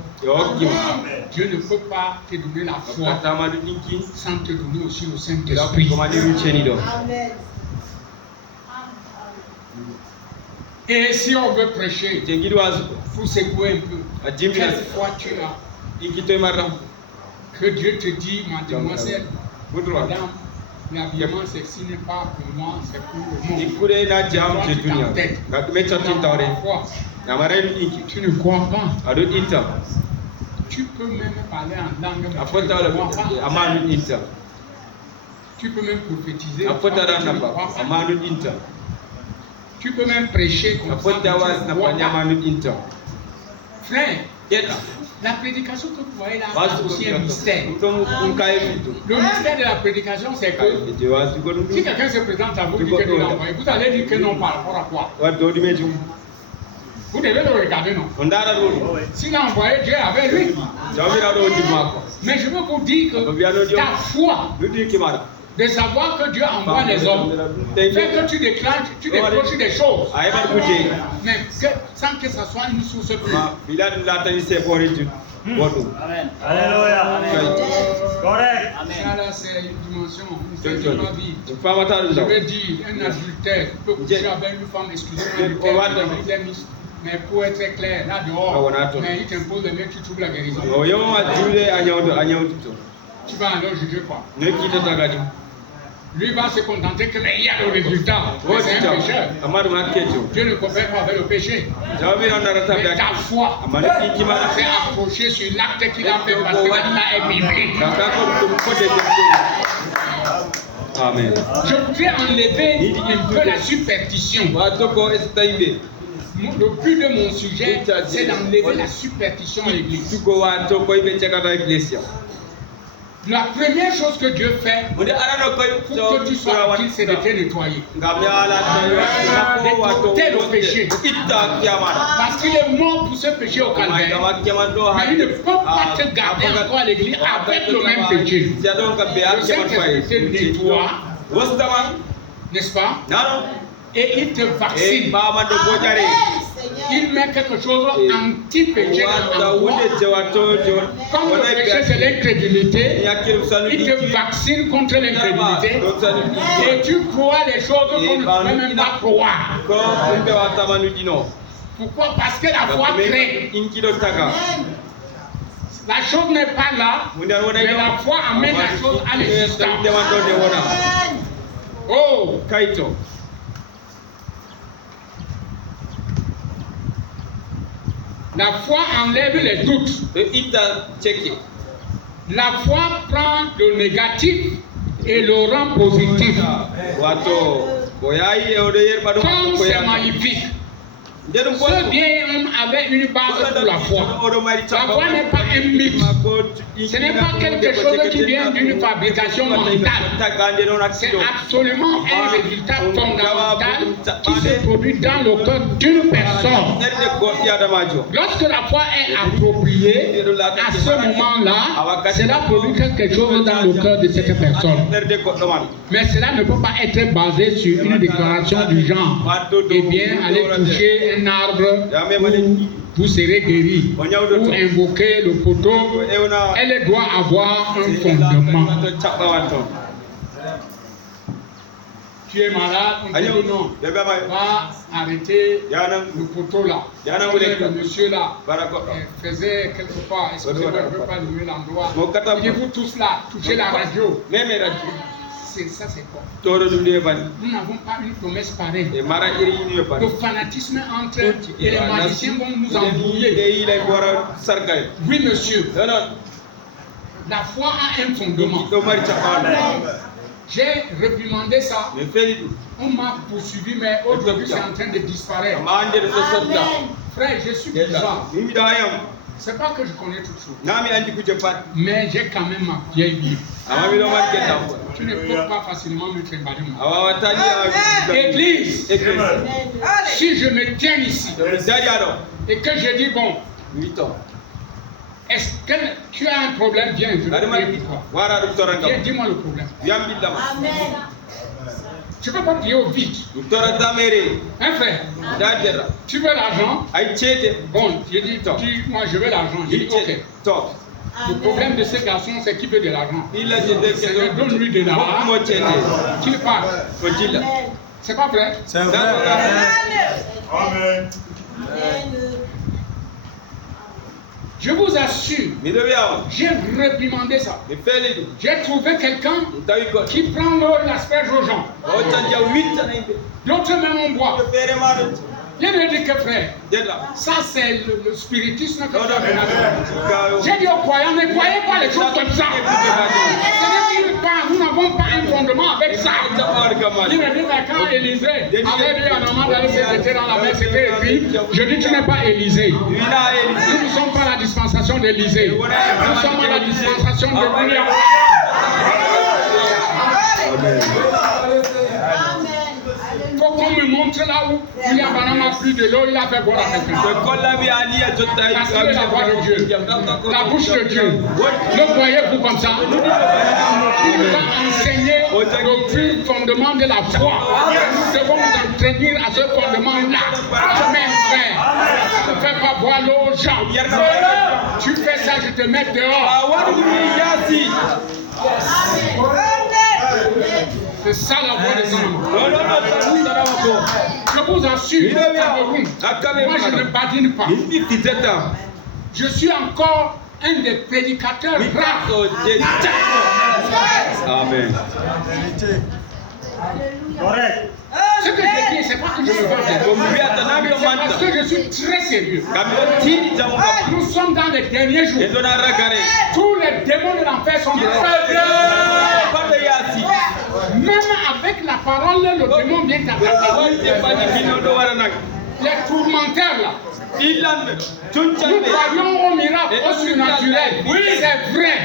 Dieu ne peut pas te donner la foi sans te donner aussi le Saint-Esprit. Et si on veut prêcher, il faut secouer un peu. Quelle foi tu as? Que Dieu te dit, ma demoiselle, madame, l'habillement sexy n'est pas pour moi, c'est pour le monde. Tu ne crois pas. Tu peux même parler en langue, mais tu ne crois pas. Tu peux même prophétiser. Tu peux même prêcher comme ça. Frère, la prédication que vous voyez là, c'est aussi un mystère. Le mystère de la prédication, c'est que si quelqu'un se présente à vous et dit que Dieu l'a envoyé, vous allez dire que non par rapport à quoi? Vous devez le regarder, non? S'il a envoyé, Dieu est avec lui. Mais je veux vous dire que ta foi de savoir que Dieu envoie les hommes, fait que tu déclenches des choses, mais sans que ça soit une source pure. Amen. Alléluia. Correct. Ça là, c'est une dimension, c'est de ma vie. Je veux dire, un adultère peut coucher avec une femme, excusez-moi, mais pour être clair, là dehors, mais il t'impose de mettre, tu trouves la guérison. Tu vas alors juger quoi? Lui va se contenter que mais il y a le résultat. C'est un pécheur. Dieu ne coopère pas avec le péché. Mais ta foi s'est accrochée sur l'acte qu'il a fait parce que l'animal est biblique. Amen. Je voudrais enlever un peu la superstition. Le but de mon sujet, c'est d'enlever la superstition à l'église. La première chose que Dieu fait pour que tu sois utile, c'est de te nettoyer. De t'ôter le péché. Parce qu'il est mort pour ce péché au calvaire. Mais il ne peut pas te garder encore à l'église avec le même péché. Le Saint-Esprit te nettoie, n'est-ce pas? Et il te vaccine. Il met quelque chose anti-péché dans toi. Comme le péché c'est l'incrédulité, il te vaccine contre l'incrédulité et tu crois des choses qu'on ne peut même pas croire. Pourquoi? Parce que la foi crée. La chose n'est pas là, mais la foi amène la chose à l'existence. Oh, Kaito. La foi enlève les doutes. La foi prend le négatif et le rend positif. Comme c'est magnifique. Ce vieil homme avait une base pour la foi. La foi n'est pas un mythe. Ce n'est pas quelque chose qui vient d'une fabrication mentale. C'est absolument un résultat fondamental qui se produit dans le cœur d'une personne. Lorsque la foi est appropriée, à ce moment-là, cela produit quelque chose dans le cœur de cette personne. Mais cela ne peut pas être basé sur une déclaration du genre. Eh bien, allez toucher un arbre, vous serez guéri. Ou invoquer le poteau. Elle doit avoir un fondement. Tu es malade, on te dit non. Va arrêter le poteau là. Le monsieur là faisait quelque part, excusez-moi, je ne veux pas nommer l'endroit. Il dit vous tous là, touchez la radio. Ça c'est quoi? Nous n'avons pas une promesse pareille. Le fanatisme entre et les magiciens vont nous embrouiller. Oui monsieur. La foi a un fondement. J'ai réprimandé ça. On m'a poursuivi, mais aujourd'hui c'est en train de disparaître. Frère, je suis bizarre. C'est pas que je connais toutes choses. Mais j'ai quand même ma vieille vie. Tu ne peux pas facilement me trimballer moi. Église, si je me tiens ici et que je dis bon, est-ce que tu as un problème? Viens, je vais te prier pour toi. Viens, dis-moi le problème. Amen. Tu ne peux pas prier au vide. Hein frère? Tu veux l'argent? Bon, je dis, moi je veux l'argent. Je dis ok. Le problème de ce garçon, c'est qu'il veut de l'argent. Seigneur, donne-lui de l'argent. Qu'il parte. C'est pas vrai? C'est vrai. Amen. Je vous assure, j'ai réprimandé ça. J'ai trouvé quelqu'un qui prend l'eau et l'asperge aux gens. D'autres même on boit. Je me dis que frère, ça c'est le spiritisme que j'ai dit aux croyants, ne croyez pas les choses comme ça. Ce n'est pas, nous n'avons pas un fondement avec ça. Il me dit, mais quand Élisée avait dit à Naaman d'aller se jeter dans la mer, c'était écrit, je dis, tu n'es pas Élisée. Nous ne sommes pas la dispensation d'Élisée. Nous sommes à la dispensation de William. Faut qu'on me montre là où William Branham a pris de l'eau, il a fait boire à quelqu'un. Parce qu'il est la voix de Dieu, la bouche de Dieu. Ne croyez-vous comme ça? Il nous a enseigné le plus fondement de la foi. Nous devons nous entretenir à ce fondement-là. Amen, frère. Ne fais pas boire l'eau aux gens. Tu fais ça, je te mets dehors. C'est ça la voix des hommes. Je vous assure, moi je ne badine pas. Je suis encore un des prédicateurs rares. Amen. Ce que je dis, c'est pas que je suis pas parce que je suis très sérieux. Nous sommes dans les derniers jours. Tous les démons de l'enfer sont même avec la parole, le démon vient t'attaquer. Les tourmenteurs là. Nous croyons au miracle, au surnaturel. Oui, c'est vrai.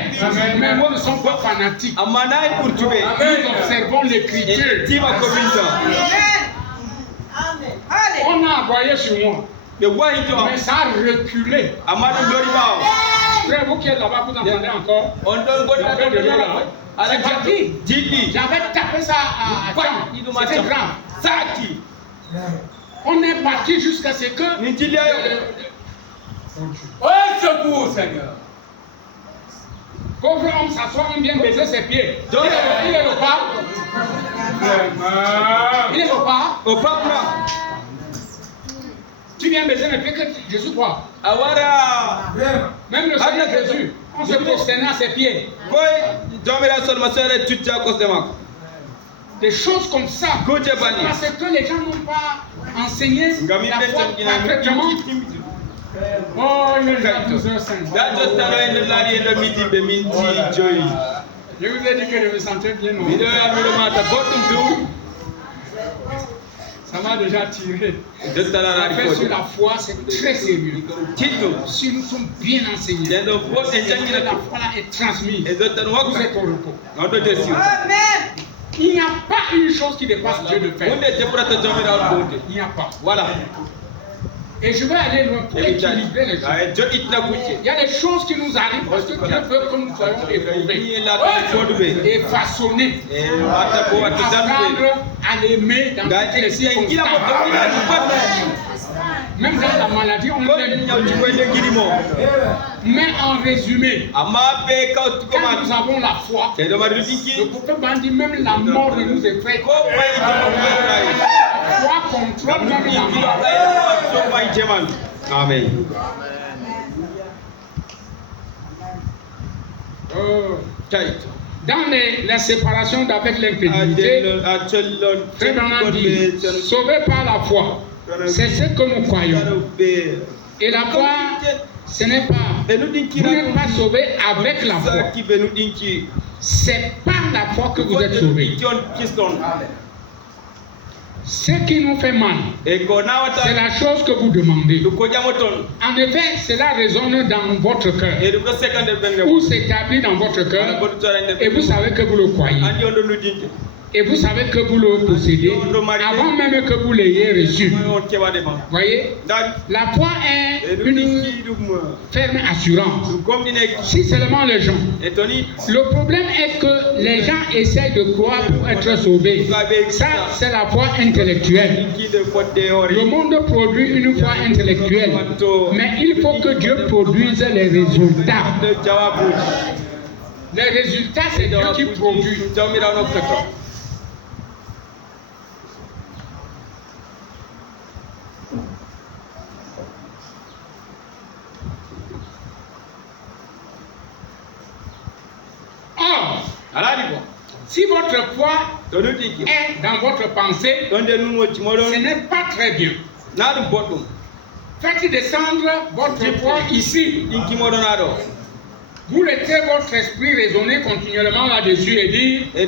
Mais nous ne sommes pas fanatiques. Nous observons l'écriture. On a envoyé sur moi. Mais ça a reculé. Frère, vous qui êtes là-bas, vous entendez encore? C'est parti. J'avais tapé ça à temps. C'était grave. On est parti jusqu'à ce que... Oh, secours, Seigneur. Pauvre homme s'assoit, on vient baiser ses pieds. Il est le pape. Il est le pape. Au pape là. Tu viens baiser mes pieds que Jésus croit. Même le Seigneur Jésus, on se prosternait à ses pieds. Des choses comme ça. Parce que les gens n'ont pas enseigné la foi parfaitement. Oh, il est à 12h05. Je vous ai dit que je me sentais bien. Ça m'a déjà tiré. L'affaire sur la foi, c'est très sérieux. Si nous sommes bien enseignés, la foi là est transmise, vous êtes au repos. Il n'y a pas une chose qui dépasse Dieu de faire. Il n'y a pas. Voilà. Et je vais aller loin pour équilibrer les choses. Il y a des choses qui nous arrivent parce que Dieu veut que nous soyons éprouvés et façonnés, apprendre à l'aimer dans toutes les circonstances. Même dans la maladie, on l'aime. Mais en résumé, quand nous avons la foi, le prophète Ben dit même la mort ne nous effraie pas. La foi contrôle même la mort. Amen. Dans la séparation d'avec l'incrédulité, Frère Branham dit, sauvé par la foi, c'est ce que nous croyons. Et la foi, ce n'est pas, vous n'êtes pas sauvé avec la foi. C'est par la foi que vous êtes sauvé. Ce qui nous fait mal, c'est la chose que vous demandez. En effet, cela résonne dans votre cœur, ou s'établit dans votre cœur, et vous savez que vous le croyez. Et vous savez que vous le possédez avant même que vous l'ayez reçu. Voyez, la foi est une ferme assurance. Si seulement les gens. Le problème est que les gens essayent de croire pour être sauvés. Ça, c'est la foi intellectuelle. Le monde produit une foi intellectuelle. Mais il faut que Dieu produise les résultats. Les résultats, c'est Dieu qui produit. Si votre foi est dans votre pensée, ce n'est pas très bien. Faites descendre votre foi ici. Vous laissez votre esprit raisonner continuellement là-dessus et dire, eh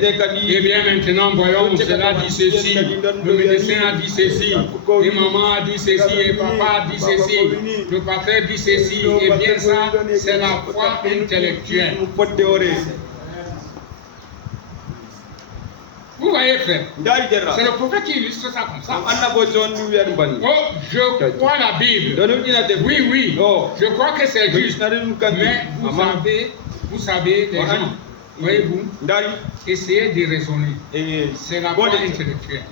bien maintenant voyons, cela dit ceci, le médecin a dit ceci, et maman a dit ceci, et papa a dit ceci, le pasteur dit ceci, et bien ça, c'est la foi intellectuelle. Vous voyez, frère, c'est le prophète qui illustre ça comme ça. Oh, je crois la Bible. Oui, oui, je crois que c'est juste. Mais vous savez, les gens, voyez-vous, essayez de raisonner. C'est la foi intellectuelle.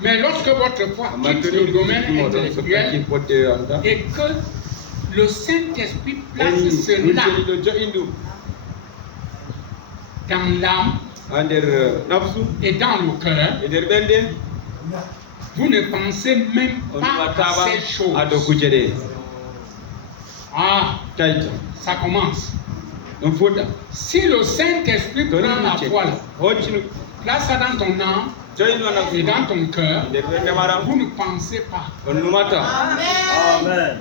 Mais lorsque votre foi quitte le domaine intellectuel et que le Saint-Esprit place cela dans l'âme, et dans le cœur, vous ne pensez même pas à ces choses. Ah, ça commence. Si le Saint-Esprit prend la foi, place ça dans ton âme et dans ton cœur, vous ne pensez pas. Amen.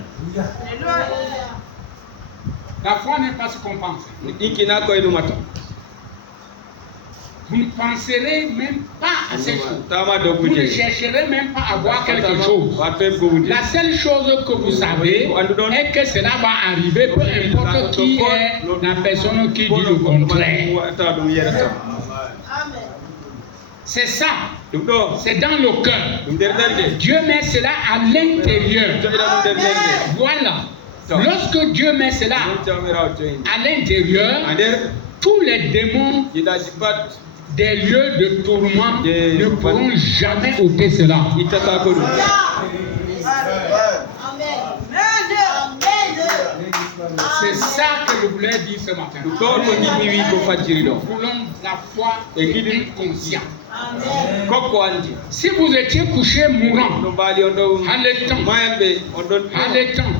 La foi n'est pas ce qu'on pense. Vous ne penserez même pas à ces choses. Vous ne chercherez même pas à voir quelque chose. La seule chose que vous savez est que cela va arriver, peu importe qui est la personne qui dit le contraire. C'est ça. C'est dans le cœur. Dieu met cela à l'intérieur. Voilà. Lorsque Dieu met cela à l'intérieur, tous les démons des lieux de tourment ne pourront jamais ôter cela. C'est ça que je voulais dire ce matin. Nous voulons la foi inconsciente. Si vous étiez couché mourant, allaitant,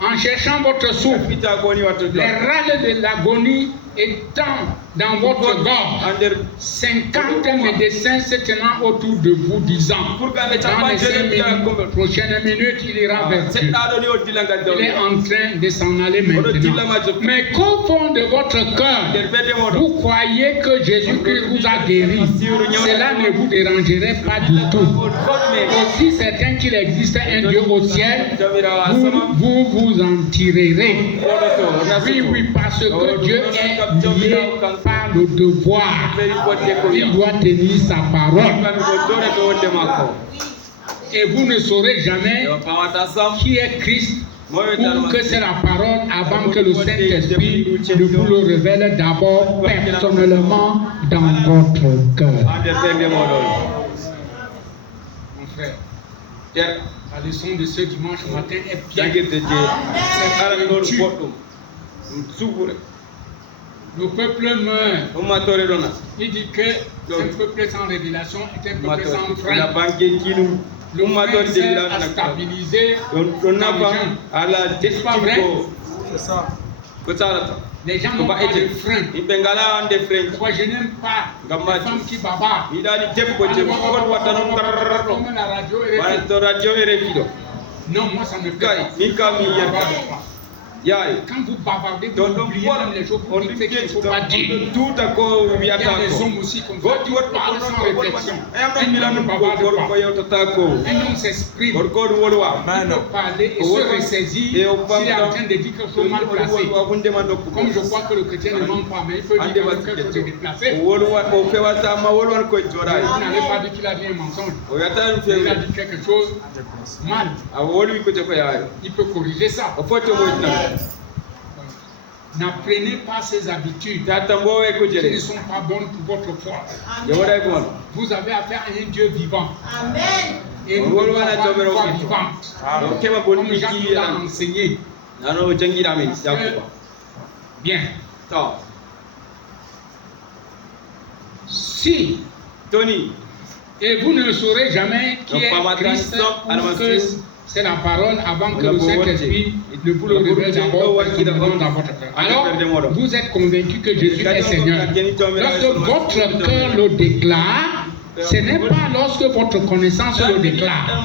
en cherchant votre souffle, les râles de l'agonie étant dans votre gorge. 50 médecins se tenant autour de vous disant, dans les 5 prochaines minutes, il ira vers Dieu. Il est en train de s'en aller maintenant. Mais qu'au fond de votre cœur, vous croyez que Jésus-Christ vous a guéri. Cela ne vous dérangerait pas du tout. Aussi certain qu'il existe un Dieu au ciel, vous en tirerez. Oui, parce que Dieu est lié par le devoir. Il doit tenir sa parole. Et vous ne saurez jamais qui est Christ ou que c'est la parole avant que le Saint-Esprit ne vous le révèle d'abord personnellement dans votre cœur. Mon frère, la leçon de ce dimanche matin est bien. Le peuple meurt. Il dit que ce peuple sans révélation est un peuple sans frein. Le frein sert à stabiliser l'argent. C'est pas vrai? C'est ça. Les gens n'ont pas de frein. Moi, je n'aime pas les femmes qui babardent. Comme la radio et non, moi ça me plaît pas. Quand vous bavardez, vous oubliez même les choses pour dire qu'il ne faut pas dire. Il y a des hommes aussi comme ça qui parlent sans réflexion. Un homme ne bavarde pas. Un homme s'exprime. Il peut parler et se ressaisir s'il est en train de dire quelque chose mal placé. Comme je crois que le chrétien ne ment pas, mais il peut dire quelque chose de déplacé. Vous n'avez pas dit qu'il a dit un mensonge. Il a dit quelque chose mal. Il peut corriger ça. N'apprenez pas ces habitudes qui ne sont pas bonnes pour votre foi. Vous avez affaire à un Dieu vivant. Amen. Et vous devez avoir une foi vivante. Comme Jean nous l'a enseigné. Bien. Si et vous ne saurez jamais qui est Christ ou que c'est la parole avant que le Saint-Esprit ne vous le révèle d'abord dans votre cœur. Alors, vous êtes convaincu que Jésus est Seigneur. Lorsque votre cœur le déclare, ce n'est pas lorsque votre connaissance le déclare.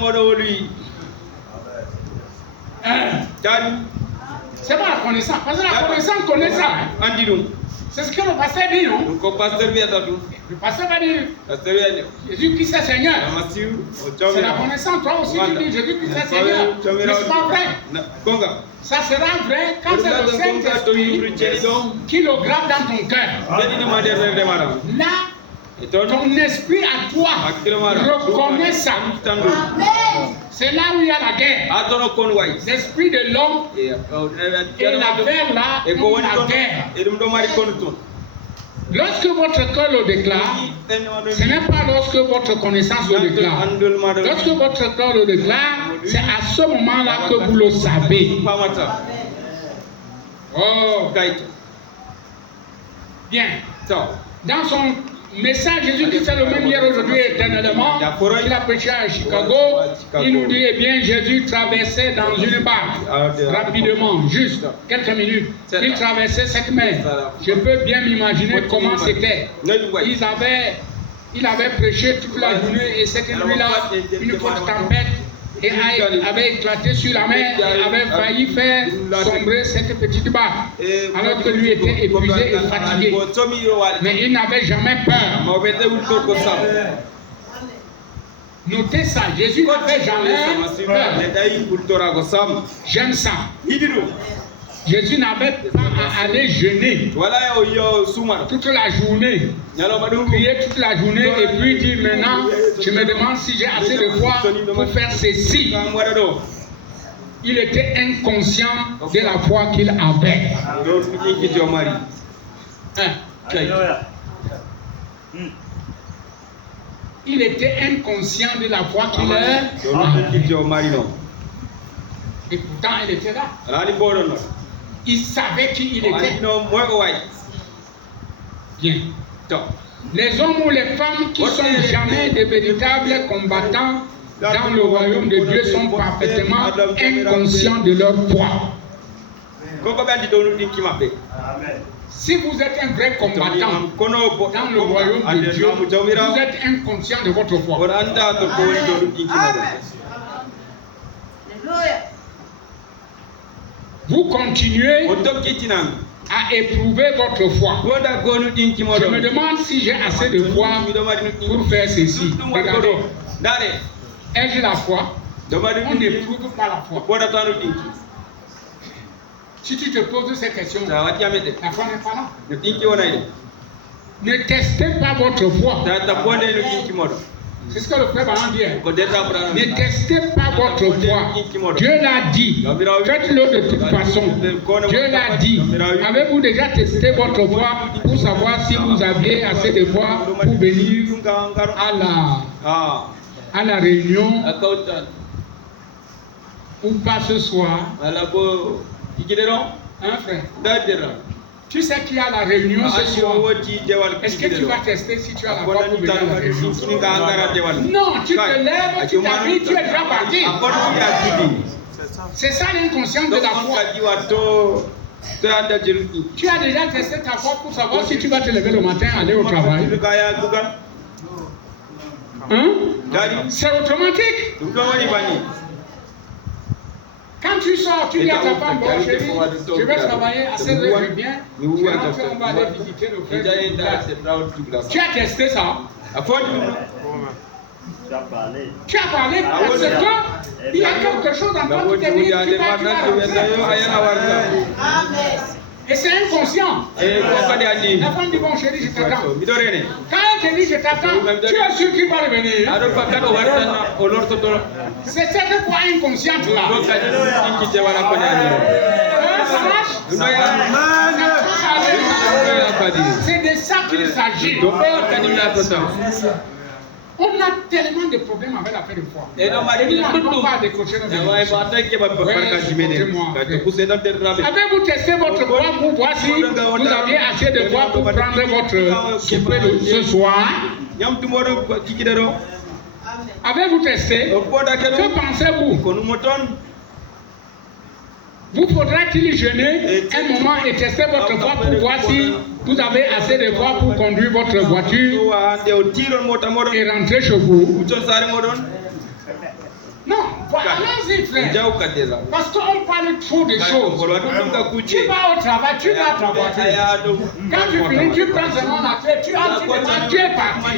C'est pas la connaissance, parce que la connaissance connaît ça. C'est ce que le pasteur dit, non? Le pasteur va dire Jésus-Christ est Seigneur. C'est la connaissance. Toi aussi, tu dis Jésus-Christ est Seigneur. N'est-ce pas vrai? Ça sera vrai quand c'est le Saint-Esprit qui le grave dans ton cœur. Là, ton esprit à toi reconnaît ça. C'est là où il y a la guerre. L'esprit de l'homme et l'affaire là, la guerre. Lorsque votre cœur le déclare, ce n'est pas lorsque votre connaissance le déclare. Lorsque votre cœur le déclare, c'est à ce moment-là que vous le savez. Oh, bien. Dans son message, Jésus-Christ est le même hier, aujourd'hui et éternellement. Il a prêché à Chicago. Il nous dit, eh bien, Jésus traversait dans une barque, rapidement, juste quelques minutes. Il traversait cette mer. Je peux bien m'imaginer comment c'était. Il avait prêché toute la journée et cette nuit-là, une forte tempête avait éclaté sur la mer et avait failli faire sombrer cette petite barque, alors que lui était épuisé et fatigué. Mais il n'avait jamais peur. Notez ça, Jésus n'avait jamais peur. J'aime ça. Jésus n'avait pas à aller jeûner toute la journée, prier toute la journée et puis dire maintenant, je me demande si j'ai assez de foi pour faire ceci. Il était inconscient de la foi qu'il avait. Il était inconscient de la foi qu'il avait. Et pourtant, il était là. Il savait qui il était. Bien. Les hommes ou les femmes qui ne sont jamais de véritables combattants dans le royaume de Dieu sont parfaitement inconscients de leur foi. Si vous êtes un vrai combattant dans le royaume de Dieu, vous êtes inconscient de votre foi. Vous continuez à éprouver votre foi. Je me demande si j'ai assez de foi pour faire ceci. Regardez. Ai-je la foi? On n'éprouve pas la foi. Si tu te poses ces questions, la foi n'est pas là. Ne testez pas votre foi. C'est ce que le frère Baran dit. Ne testez pas votre foi. Dieu l'a dit. Faites-le de toute façon. Dieu l'a dit. Avez-vous déjà testé votre foi pour savoir si vous aviez assez de foi pour venir à la réunion ou pas ce soir? Hein, frère? Tu sais qu'il y a la réunion ce soir. Est-ce que tu vas tester si tu as la foi pour venir à la réunion? Non, tu te lèves, tu t'habilles, tu es déjà parti. C'est ça l'inconscience de la foi. Tu as déjà testé ta foi pour savoir si tu vas te lever le matin et aller au travail. Hein? C'est automatique. Quand tu sors, tu dis à ta femme, bon chérie, je vais travailler à 16 heures, je viens, tu rentres, on va aller visiter nos frères. Tu as testé ça? Tu as parlé parce qu'il y a quelque chose dans toi qui te dit, tu vas rentrer. Et c'est inconscient. La femme dit, bon chérie, je t'attends. Quand elle te dit, je t'attends, tu es sûr qu'il va revenir. C'est cette foi inconsciente là. C'est de ça qu'il s'agit. On a tellement de problèmes avec la paix de foi. Et on n'a pas décroché notre Avez-vous testé votre foi pour voir si vous aviez assez de foi pour prendre votre souper ce soir? Avez-vous testé? Que pensez-vous? Vous faudra-t-il jeûner un moment et tester votre foi pour voir si vous avez assez de foi pour conduire votre voiture et rentrer chez vous? Non, allons-y frère. Parce qu'on parle trop de choses. Tu vas au travail, tu vas à ta voiture. Quand tu finis, tu prends seulement la clé, tu as tu es parti.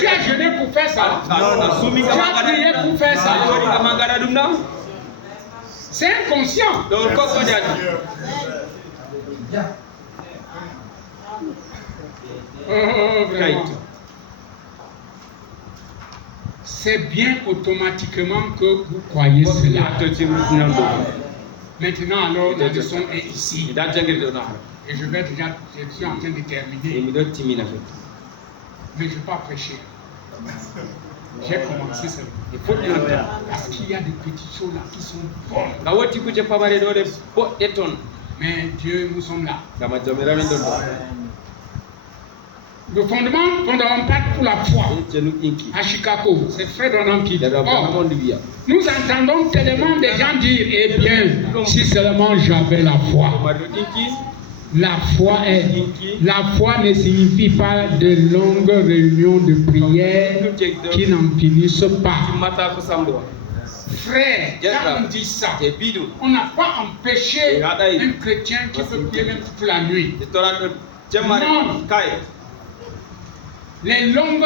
Tu as jeûné pour faire ça. Tu as prié pour faire ça. C'est inconscient. C'est bien automatiquement que vous croyez cela. Maintenant, alors, la leçon est ici. Et je suis en train de terminer. Mais je ne vais pas prêcher. J'ai commencé ça. Il faut bien entendre. Parce qu'il y a des petites choses là qui sont bonnes. Mais Dieu, nous sommes là. Le fondement fondamental pour la foi à Chicago, c'est Fred Branham qui dit. Or, nous entendons tellement de gens dire, eh bien, si seulement j'avais la foi. La foi ne signifie pas de longues réunions de prière qui n'en finissent pas. Frère, quand on dit ça, on n'a pas empêché un chrétien qui peut prier même toute la nuit. Non. Les longues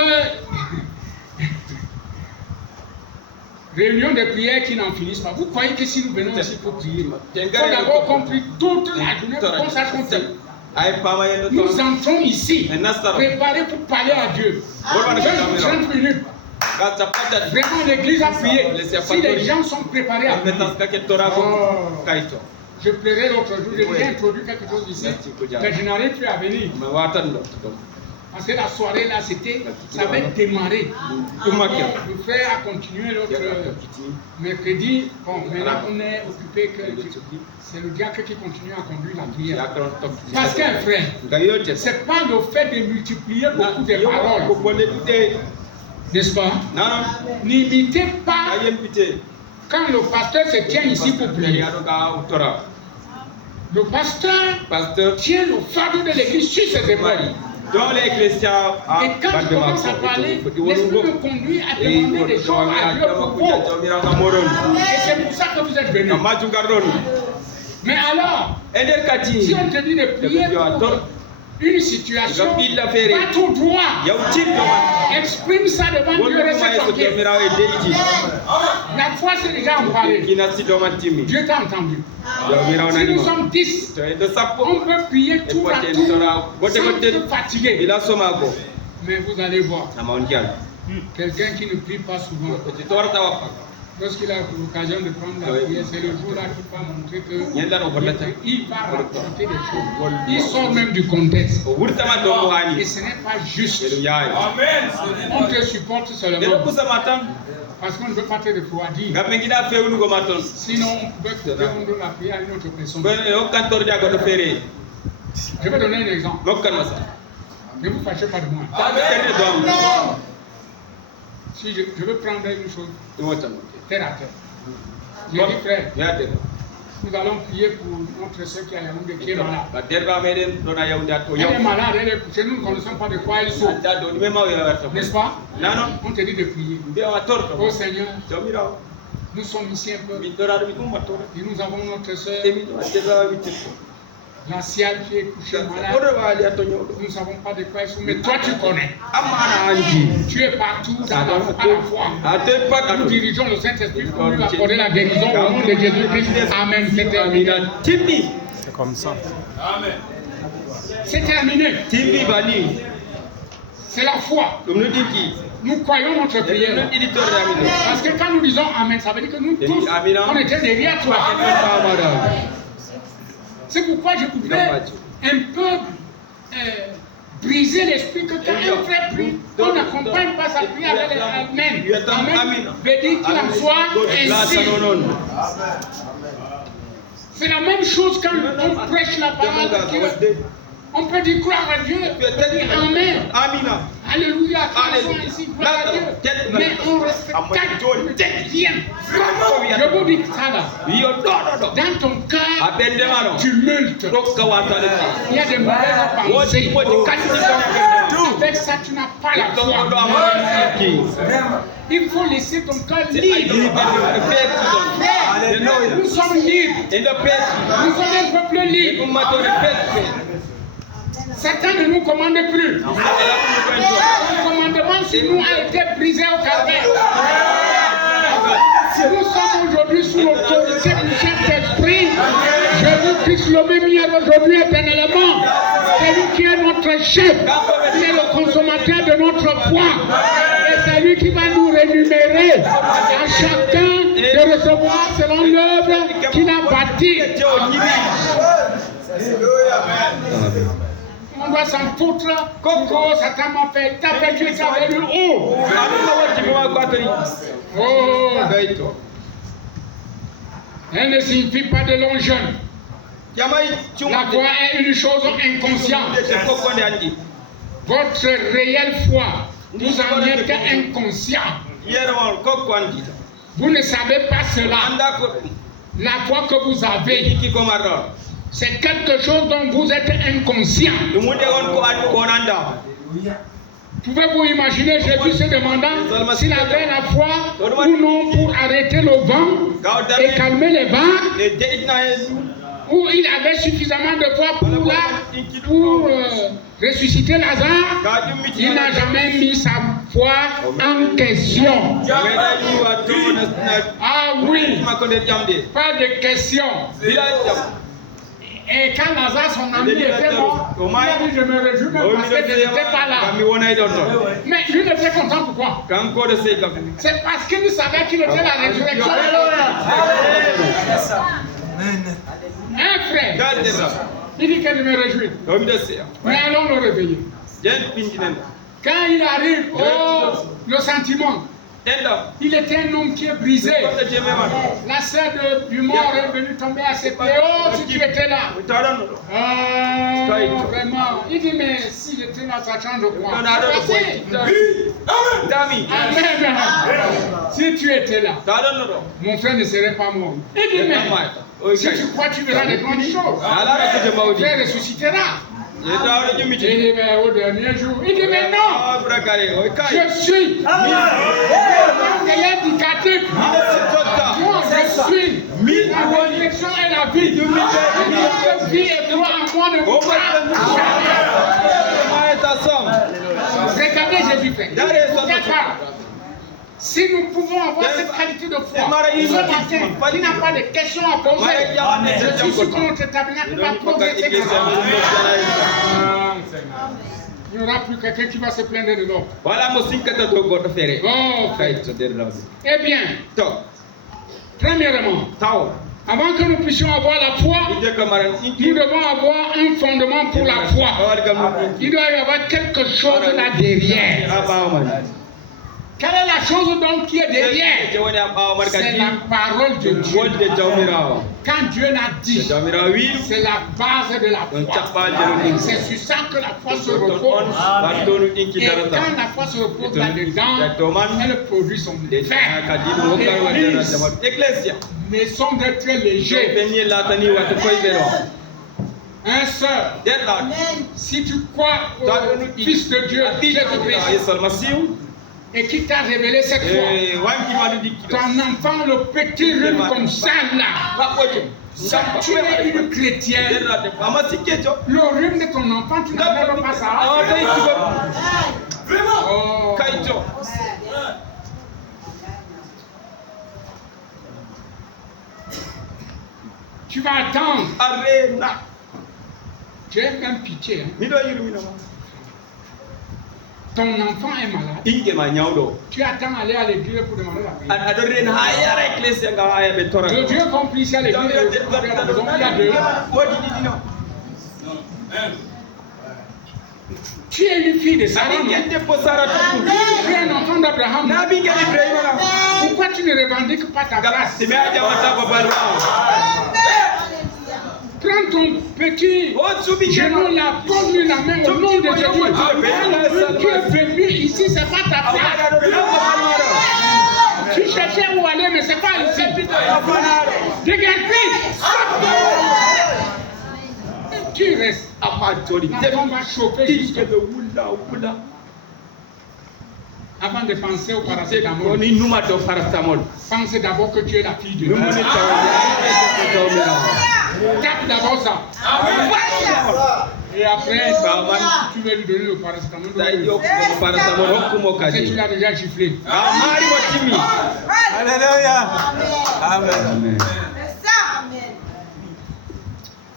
réunions de prière qui n'en finissent pas. Vous croyez que si nous venons ici pour prier, il faut d'abord compris toute la journée pour qu'on sache qu'on fait. Nous entrons ici, préparés pour parler à Dieu. 30 minutes. Vraiment, l'église a prié. Si les gens sont préparés à prier. Je plairais l'autre jour, j'ai introduit quelque chose ici, mais je n'arrive plus à venir. Parce que la soirée là, ça avait démarré. Le frère a continué l'autre mercredi. Bon, maintenant on est occupé que c'est le diacre qui continue à conduire la prière. Parce qu'un frère, c'est pas le fait de multiplier beaucoup de paroles. N'est-ce pas? N'imitez pas quand le pasteur se tient ici pour prier. Le pasteur tient le fardeau de l'église sur ses épaules. Dans l'ecclésia, et quand je commence à parler, l'esprit me conduit à demander des choses à Dieu pour vous. Et c'est pour ça que vous êtes venus. Mais alors, si on te dit de prier pour une situation, va tout droit. Exprime ça devant Dieu, reste tranquille. La foi, c'est déjà en parler. Dieu t'a entendu. Si nous sommes 10, on peut prier tout à tout sans se fatiguer. Mais vous allez voir, quelqu'un qui ne prie pas souvent, lorsqu'il a l'occasion de prendre la prière, c'est le jour-là qu'il va montrer qu'il va raconter des choses. Il sort même du contexte. Et ce n'est pas juste. On te supporte seulement. Parce qu'on ne veut pas te refroidir. Sinon, on peut te demander la prière à une autre personne. Je vais donner un exemple. Ne vous fâchez pas de moi. Si je veux prendre une chose, terre à terre. J'ai dit, frère, nous allons prier pour notre soeur qui a Yaoundé, qui est malade. Elle est malade, elle est couchée, nous ne connaissons pas de quoi elle souffre. N'est-ce pas? On te dit de prier. Oh Seigneur, nous sommes ici un peu. Et nous avons notre soeur, la Ciel qui est couchée malade. Nous ne savons pas de quoi elle souffre, mais toi tu connais. Tu es partout à la fois. Nous dirigeons le Saint-Esprit pour lui accorder la guérison au nom de Jésus-Christ. Amen. C'est terminé. C'est comme ça. Amen. C'est terminé. C'est la foi. Nous croyons notre prière. Parce que quand nous disons Amen, ça veut dire que nous tous, on était derrière toi. C'est pourquoi je voudrais un peu briser l'esprit que quand un frère prie, on n'accompagne pas sa prière avec Amen. Amen veut dire qu'il en soit ainsi. C'est la même chose quand on prêche la parole de Dieu. On peut dire croire à Dieu, dire Amen. Alléluia, qu'il soit ici, gloire à Dieu. Mais on respecte rien. Je vous dis ça là. Dans ton cœur, tu multes. Il y a des mauvaises pensées. Avec ça, tu n'as pas la foi. Il faut laisser ton cœur libre. Nous sommes libres. Nous sommes un peuple libre. Satan ne nous commande plus. Son commandement sur nous a été brisé au calvaire. Nous sommes aujourd'hui sous l'autorité du Saint-Esprit. Jésus-Christ le même aujourd'hui éternellement. C'est lui qui est notre chef. Il est le consommateur de notre foi. Et c'est lui qui va nous rémunérer à chacun de recevoir selon l'œuvre qu'il a bâtie. On doit s'en foutre. Oh, Satan m'a fait taper, tu es avec lui. Oh! Elle ne signifie pas de long jeûne. La foi est une chose inconsciente. Votre réelle foi, vous en êtes inconscient. Vous ne savez pas cela. La foi que vous avez, c'est quelque chose dont vous êtes inconscient. Pouvez-vous imaginer Jésus se demandant s'il avait la foi ou non pour arrêter le vent et calmer les vagues, ou il avait suffisamment de foi pour ressusciter Lazare? Il n'a jamais mis sa foi en question. Ah oui, pas de question. Et quand Lazare, son ami, était mort, il a dit, je me réjouis même parce que je n'étais pas là. Mais lui était content, pourquoi? C'est parce qu'il savait qu'il était la résurrection. Un frère, il dit que je me réjouis. Mais allons le réveiller. Quand il arrive, oh, le sentiment. Il était un homme qui est brisé. La sœur du mort est venue tomber à ses pieds. Oh, si tu étais là. Vraiment. Il dit, mais s'il était là, ça change quoi? Amen. Si tu étais là, mon frère ne serait pas mort. Il dit, mais Si tu crois, tu verras les grandes choses. Frère ressuscitera. Et au dernier jour, il dit mais non, je suis l'indicatif. Moi, je suis la résurrection et la vie. Vie et toi en moi ne vous regardez Jésus-Christ. Si nous pouvons avoir cette qualité de foi, ce matin, qui n'a pas de questions à poser, je suis sûr que notre tabernacle va progresser. Il n'y aura plus quelqu'un qui va se plaindre de l'autre. Eh bien, premièrement, avant que nous puissions avoir la foi, nous devons avoir un fondement pour la foi. Il doit y avoir quelque chose là derrière. Quelle est la chose donc qui est derrière? C'est la parole de Dieu. Quand Dieu l'a dit, c'est la base de la foi. C'est sur ça que la foi se repose. Et quand la foi se repose là-dedans, elle produit son effet. L'Église, maison d'être léger. Un seul. Si tu crois au Fils de Dieu, Jésus-Christ, et qui t'a révélé cette foi, ton enfant, le petit rhume comme ça là, si tu es une chrétienne, le rhume de ton enfant, tu n'as même pas ça. Oh. Tu vas attendre. J'ai même pitié. Hein. Ton enfant est malade. Tu attends aller à l'église pour demander la prière. Le Dieu compris ici à l'église, il y a deux. Tu es une fille de Sarah. Tu es un enfant d'Abraham. Pourquoi tu ne revendiques pas ta place? Prends ton petit genou là, pose-lui la main au nom de Jésus. Tu es venu ici, c'est pas ta place. Tu cherchais où aller, mais c'est pas ici. Dégage-lui. Tu restes. On va chauffer jusqu'à avant de penser au paracétamol. Pense d'abord que tu es la fille de Dieu. Tape d'abord ça. Et après, tu veux lui donner le paracétamol. Si tu l'as déjà giflé. Alléluia. Amen.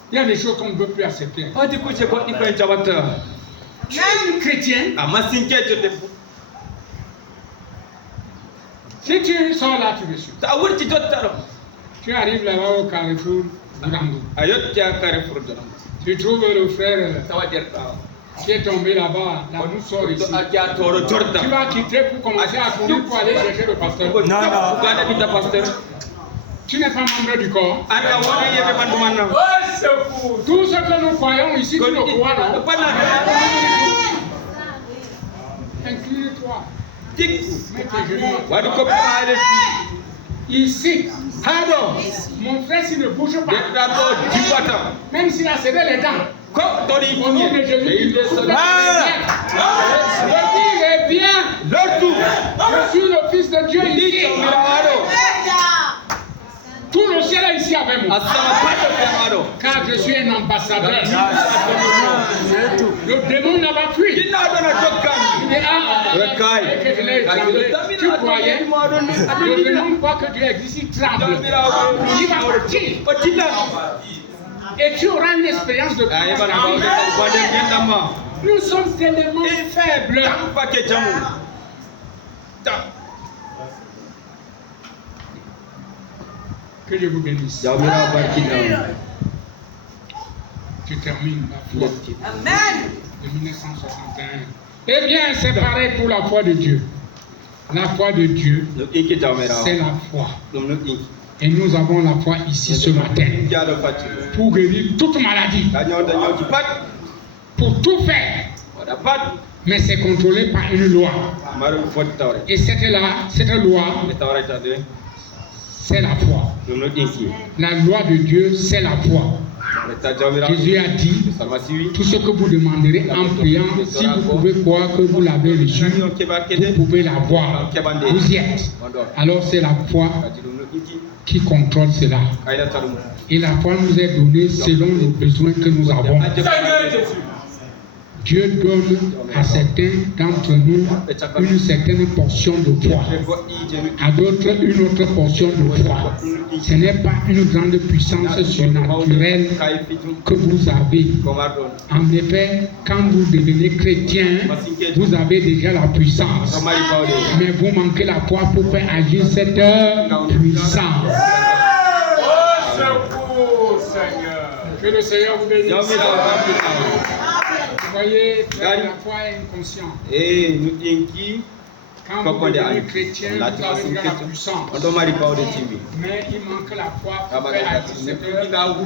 Il y a des choses qu'on ne veut plus accepter. Tu es une chrétienne. Si tu sors là, tu le suis. Tu arrives là-bas au carrefour Durango. Tu trouves le frère qui est tombé là-bas, la mousse sort ici. Tu vas quitter pour commencer à courir pour aller chercher le pasteur. Non. Tu n'es pas membre du corps. Tout ce que nous croyons ici, tu le crois, non? Incline-toi. Mets tes genoux. Ici, mon frère, s'il ne bouge pas, même s'il a serré les dents, au nom de Jésus, il reviens. Je suis le Fils de Dieu ici. Tout le ciel est ici avec moi. Car je suis un ambassadeur. Le démon n'a pas fui. Il dit tu croyais? Le démon croit que Dieu existe, il tremble. Il va partir. Et tu auras une expérience de nous sommes tellement faibles. Que Dieu vous bénisse. Tu termines la foi de 1961. Eh bien, c'est pareil pour la foi de Dieu. La foi de Dieu, c'est la foi. Et nous avons la foi ici ce matin pour guérir toute maladie, pour tout faire. Mais c'est contrôlé par une loi. Et cette loi, c'est la foi. La loi de Dieu, c'est la foi. Jésus a dit, tout ce que vous demanderez en priant, si vous pouvez croire que vous l'avez reçu, vous pouvez l'avoir. Vous y êtes. Alors c'est la foi qui contrôle cela. Et la foi nous est donnée selon les besoins que nous avons. Dieu donne à certains d'entre nous une certaine portion de foi, à d'autres une autre portion de foi. Ce n'est pas une grande puissance surnaturelle que vous avez. En effet, quand vous devenez chrétien, vous avez déjà la puissance, mais vous manquez la foi pour faire agir cette puissance. Oh Seigneur, que le Seigneur vous bénisse. Vous voyez, la foi est inconsciente. Quand vous devenez chrétien, vous avez déjà la puissance. Mais il manque la foi pour faire agir cette puissance.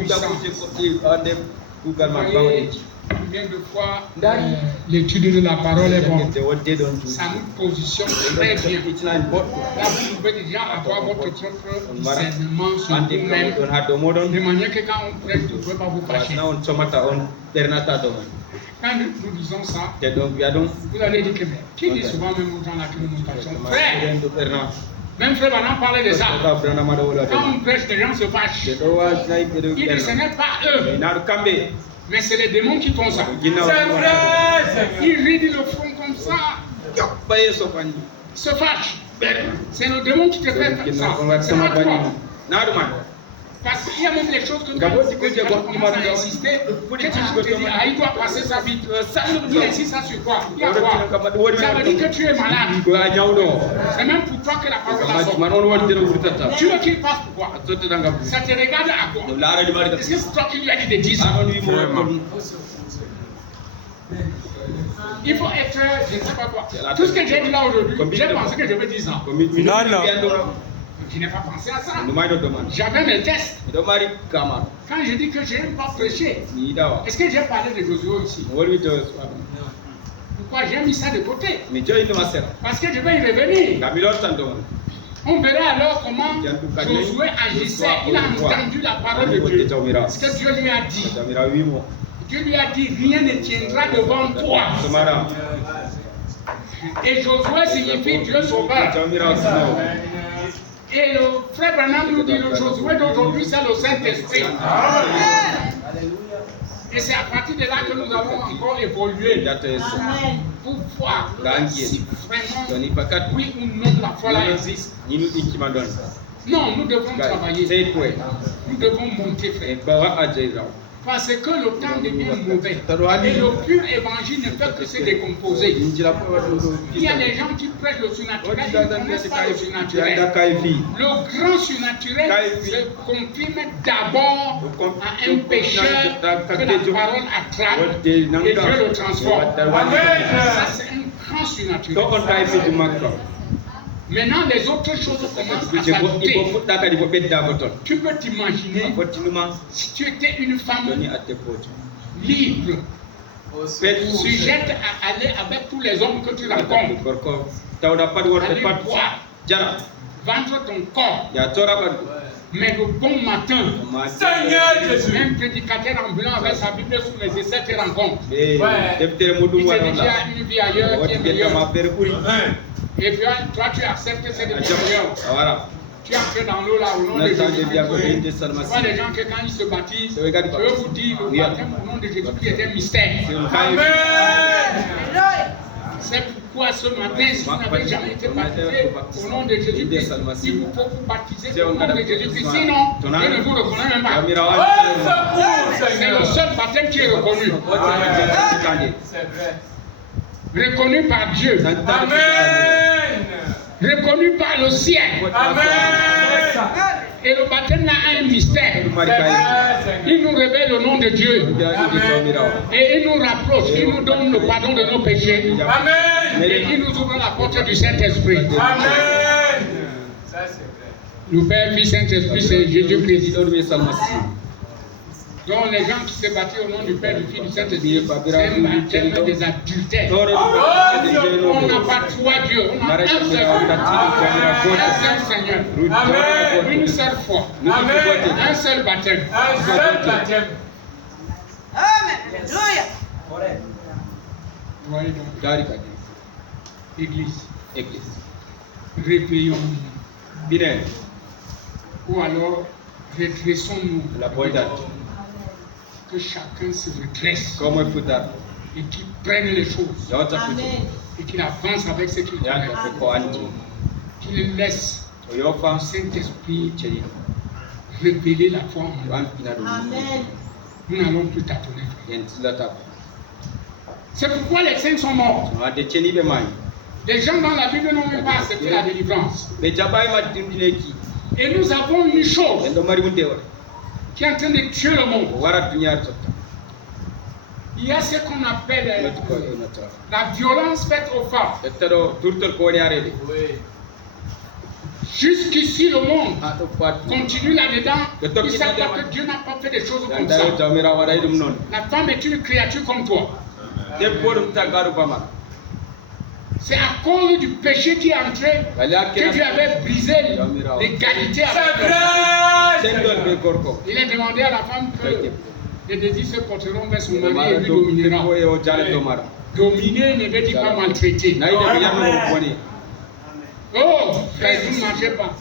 Vous voyez, combien de fois l'étude de la parole est bonne. Ça nous positionne très bien. Là, vous pouvez déjà avoir votre propre discernement sur vous-même. De manière que quand on prêche, vous ne pouvez pas vous fâcher. Quand nous disons ça, vous allez dire que qui dit souvent même aux gens là que nous nous fâchons? Frère, même Frère Branham parlait de ça. Quand on prêche, les gens se fâchent. Il dit ce n'est pas eux, mais c'est les démons qui font ça. C'est vrai. Ils rident le front comme ça. Ils se fâchent. C'est le démon qui te fait ça. C'est pas toi. Parce qu'il y a même les choses que tu commences à insister, que tu te dis, ah, il doit passer sa vie. Il insiste ça sur quoi? Il y a quoi? Ça veut dire que tu es malade. C'est même pour toi que la parole a sorti. Tu veux qu'il passe pour quoi? Ça te regarde à quoi? Est-ce que c'est toi qui lui as dit de dire ça? Il faut être, je ne sais pas quoi. Tout ce que j'ai dit là aujourd'hui, j'ai pensé que je vais dire ça. Non. Je n'ai pas pensé à ça. J'avais mes tests. Quand je dis que je n'aime pas prêcher, est-ce que j'ai parlé de Josué ici? Pourquoi j'ai mis ça de côté? Parce que je vais y revenir. On verra alors comment Josué agissait. Il a entendu la parole de Dieu. Ce que Dieu lui a dit. Dieu lui a dit, rien ne tiendra devant toi. Et Josué signifie Dieu sauveur. Et le frère Branham nous dit, le Josué d'aujourd'hui, c'est le Saint-Esprit. Et c'est à partir de là que nous avons encore évolué pour voir si vraiment, oui ou non, la foi là existe. Non, nous devons travailler. Nous devons monter, frère. Parce que le temps devient mauvais. Et le pur évangile ne peut que se décomposer. Il y a des gens qui prêchent le surnaturel, ils ne connaissent pas le surnaturel. Le grand surnaturel se confirme d'abord à un pécheur que la parole attrape et Dieu le transforme. Ça, c'est un grand surnaturel. Maintenant, les autres choses commencent à s'ajouter. Tu peux t'imaginer si tu étais une femme libre, sujette à aller avec tous les hommes que tu rencontres, aller boire, vendre ton corps. Mais le bon matin, un prédicateur ambulant avec sa Bible sous les essais te rencontre. Il te dit qu'il y a une vie ailleurs qui est meilleure. Et puis toi tu acceptes cette décision. Tu entres dans l'eau là au nom de Jésus. Tu vois les gens que quand ils se baptisent, je veux vous dire le baptême au nom de Jésus qui est un mystère. Amen. C'est pourquoi ce matin, si vous n'avez jamais été baptisé au nom de Jésus, il vous faut vous baptiser au nom de Jésus. Sinon, Dieu ne vous reconnaît même pas. C'est le seul baptême qui est reconnu. C'est vrai. Reconnu par Dieu. Amen. Reconnu par le ciel. Amen. Et le baptême a un mystère. Il nous révèle le nom de Dieu. Amen. Et il nous rapproche. Il nous donne le pardon de nos péchés. Amen. Et il nous ouvre la porte du Saint-Esprit. Amen. Ça, c'est vrai. Le Père, Fils, Saint-Esprit, c'est Jésus-Christ. Donc les gens qui se battaient au nom du Père, du Fils, du Saint-Esprit, c'est des adultères. On n'a pas trois dieux, on a un seul Seigneur, une seule foi, un seul baptême. Voyez donc. Église. Réveillons-nous. Ou alors redressons-nous. Que chacun se redresse et qu'il prenne les choses et qu'il avance avec ce qu'il fait. Qu'il laisse le Saint-Esprit révéler la foi en nous. Nous n'allons plus tâtonner. C'est pourquoi les saints sont morts. Les gens dans la Bible n'ont même pas accepté la délivrance. Et nous avons une chose qui est en train de tuer le monde. Il y a ce qu'on appelle la violence faite aux femmes. Jusqu'ici, le monde continue là-dedans. Ils ne savent pas que Dieu n'a pas fait des choses comme ça. La femme est une créature comme toi. C'est à cause du péché qui est entré que Dieu avait brisé l'égalité avec l'homme. Il a demandé à la femme que les désirs se porteront vers son mari et lui dominera. Dominer ne veut dire pas maltraiter. Oh, frère, vous ne mangez pas.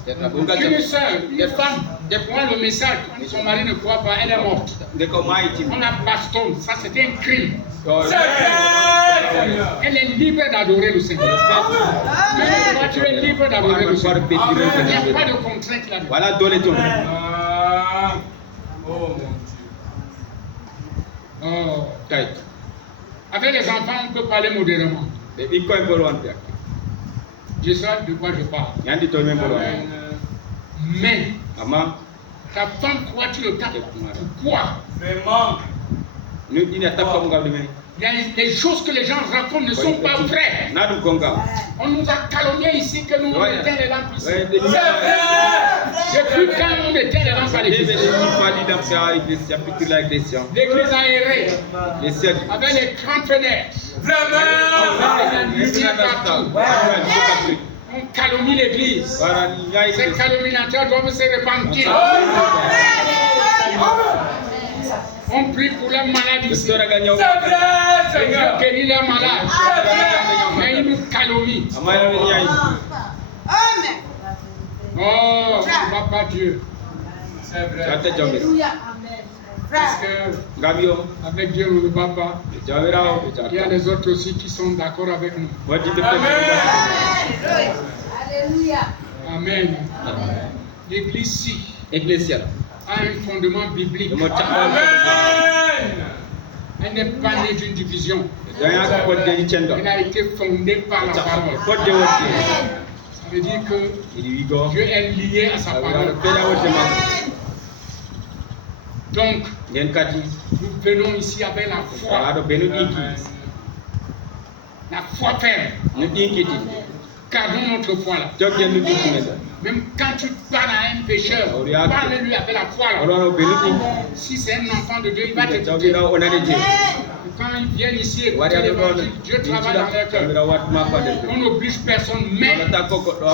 Une soeur, une femme, déploie le message. Quand son mari ne croit pas, elle est morte. On la bastonne. Ça, c'était un crime. Elle est libre d'adorer le Seigneur. Toi, tu es libre d'adorer le Seigneur. Il n'y a pas de contrainte là-dedans. Voilà, donne-le. Oh, mon Dieu. Oh. Avec les enfants, on peut parler modérément. Je sais de quoi je parle. Mais ta femme croit que tu le tapes. Pourquoi? Il y a des choses que les gens racontent ne sont pas vraies. On nous a calomnié ici que nous on éteint les lampes ici. Depuis quand on éteint les lampes à l'église? L'église a erré avec les grandes fenêtres. On calomnie l'église. Ces calomniateurs doivent se repentir. On prie pour les malades ici. Dieu guérit les malades. Mais ils nous calomnient. Oh, papa Dieu. C'est vrai. Parce que avec Dieu, on ne va pas. Il y a des autres aussi qui sont d'accord avec nous. Amen. L'église ici a un fondement biblique. Elle n'est pas née d'une division. Elle a été fondée par la parole. Ça veut dire que Dieu est lié à sa parole. Donc, nous venons ici avec la foi. La foi ferme. Gardons notre foi là. Même quand tu parles à un pécheur, parle-lui avec la foi là. Si c'est un enfant de Dieu, il va t'écouter. Quand ils viennent ici écouter l'évangile, Dieu travaille dans leur cœur. On n'oblige personne, mais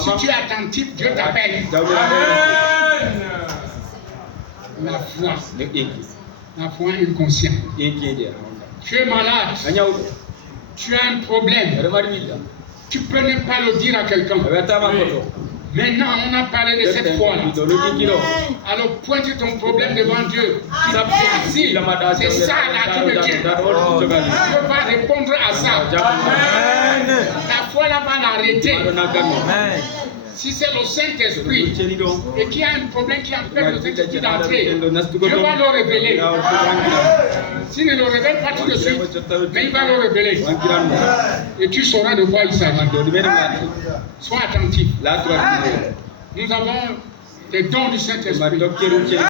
si tu es attentif, Dieu t'appelle. La foi. La foi inconsciente. Tu es malade. Tu as un problème. Tu peux ne pas le dire à quelqu'un. Maintenant, on a parlé de cette foi-là. Alors, pointe ton problème devant Dieu. C'est ça la vie de Dieu. Dieu va répondre à ça. La foi là va l'arrêter. Si c'est le Saint-Esprit et qu'il y a un problème qui empêche le Saint-Esprit d'entrer, Dieu va le révéler. S'il ne le révèle pas tout de suite, mais il va le révéler. Et tu sauras de quoi il s'agit. Sois attentif. Nous avons des dons du Saint-Esprit.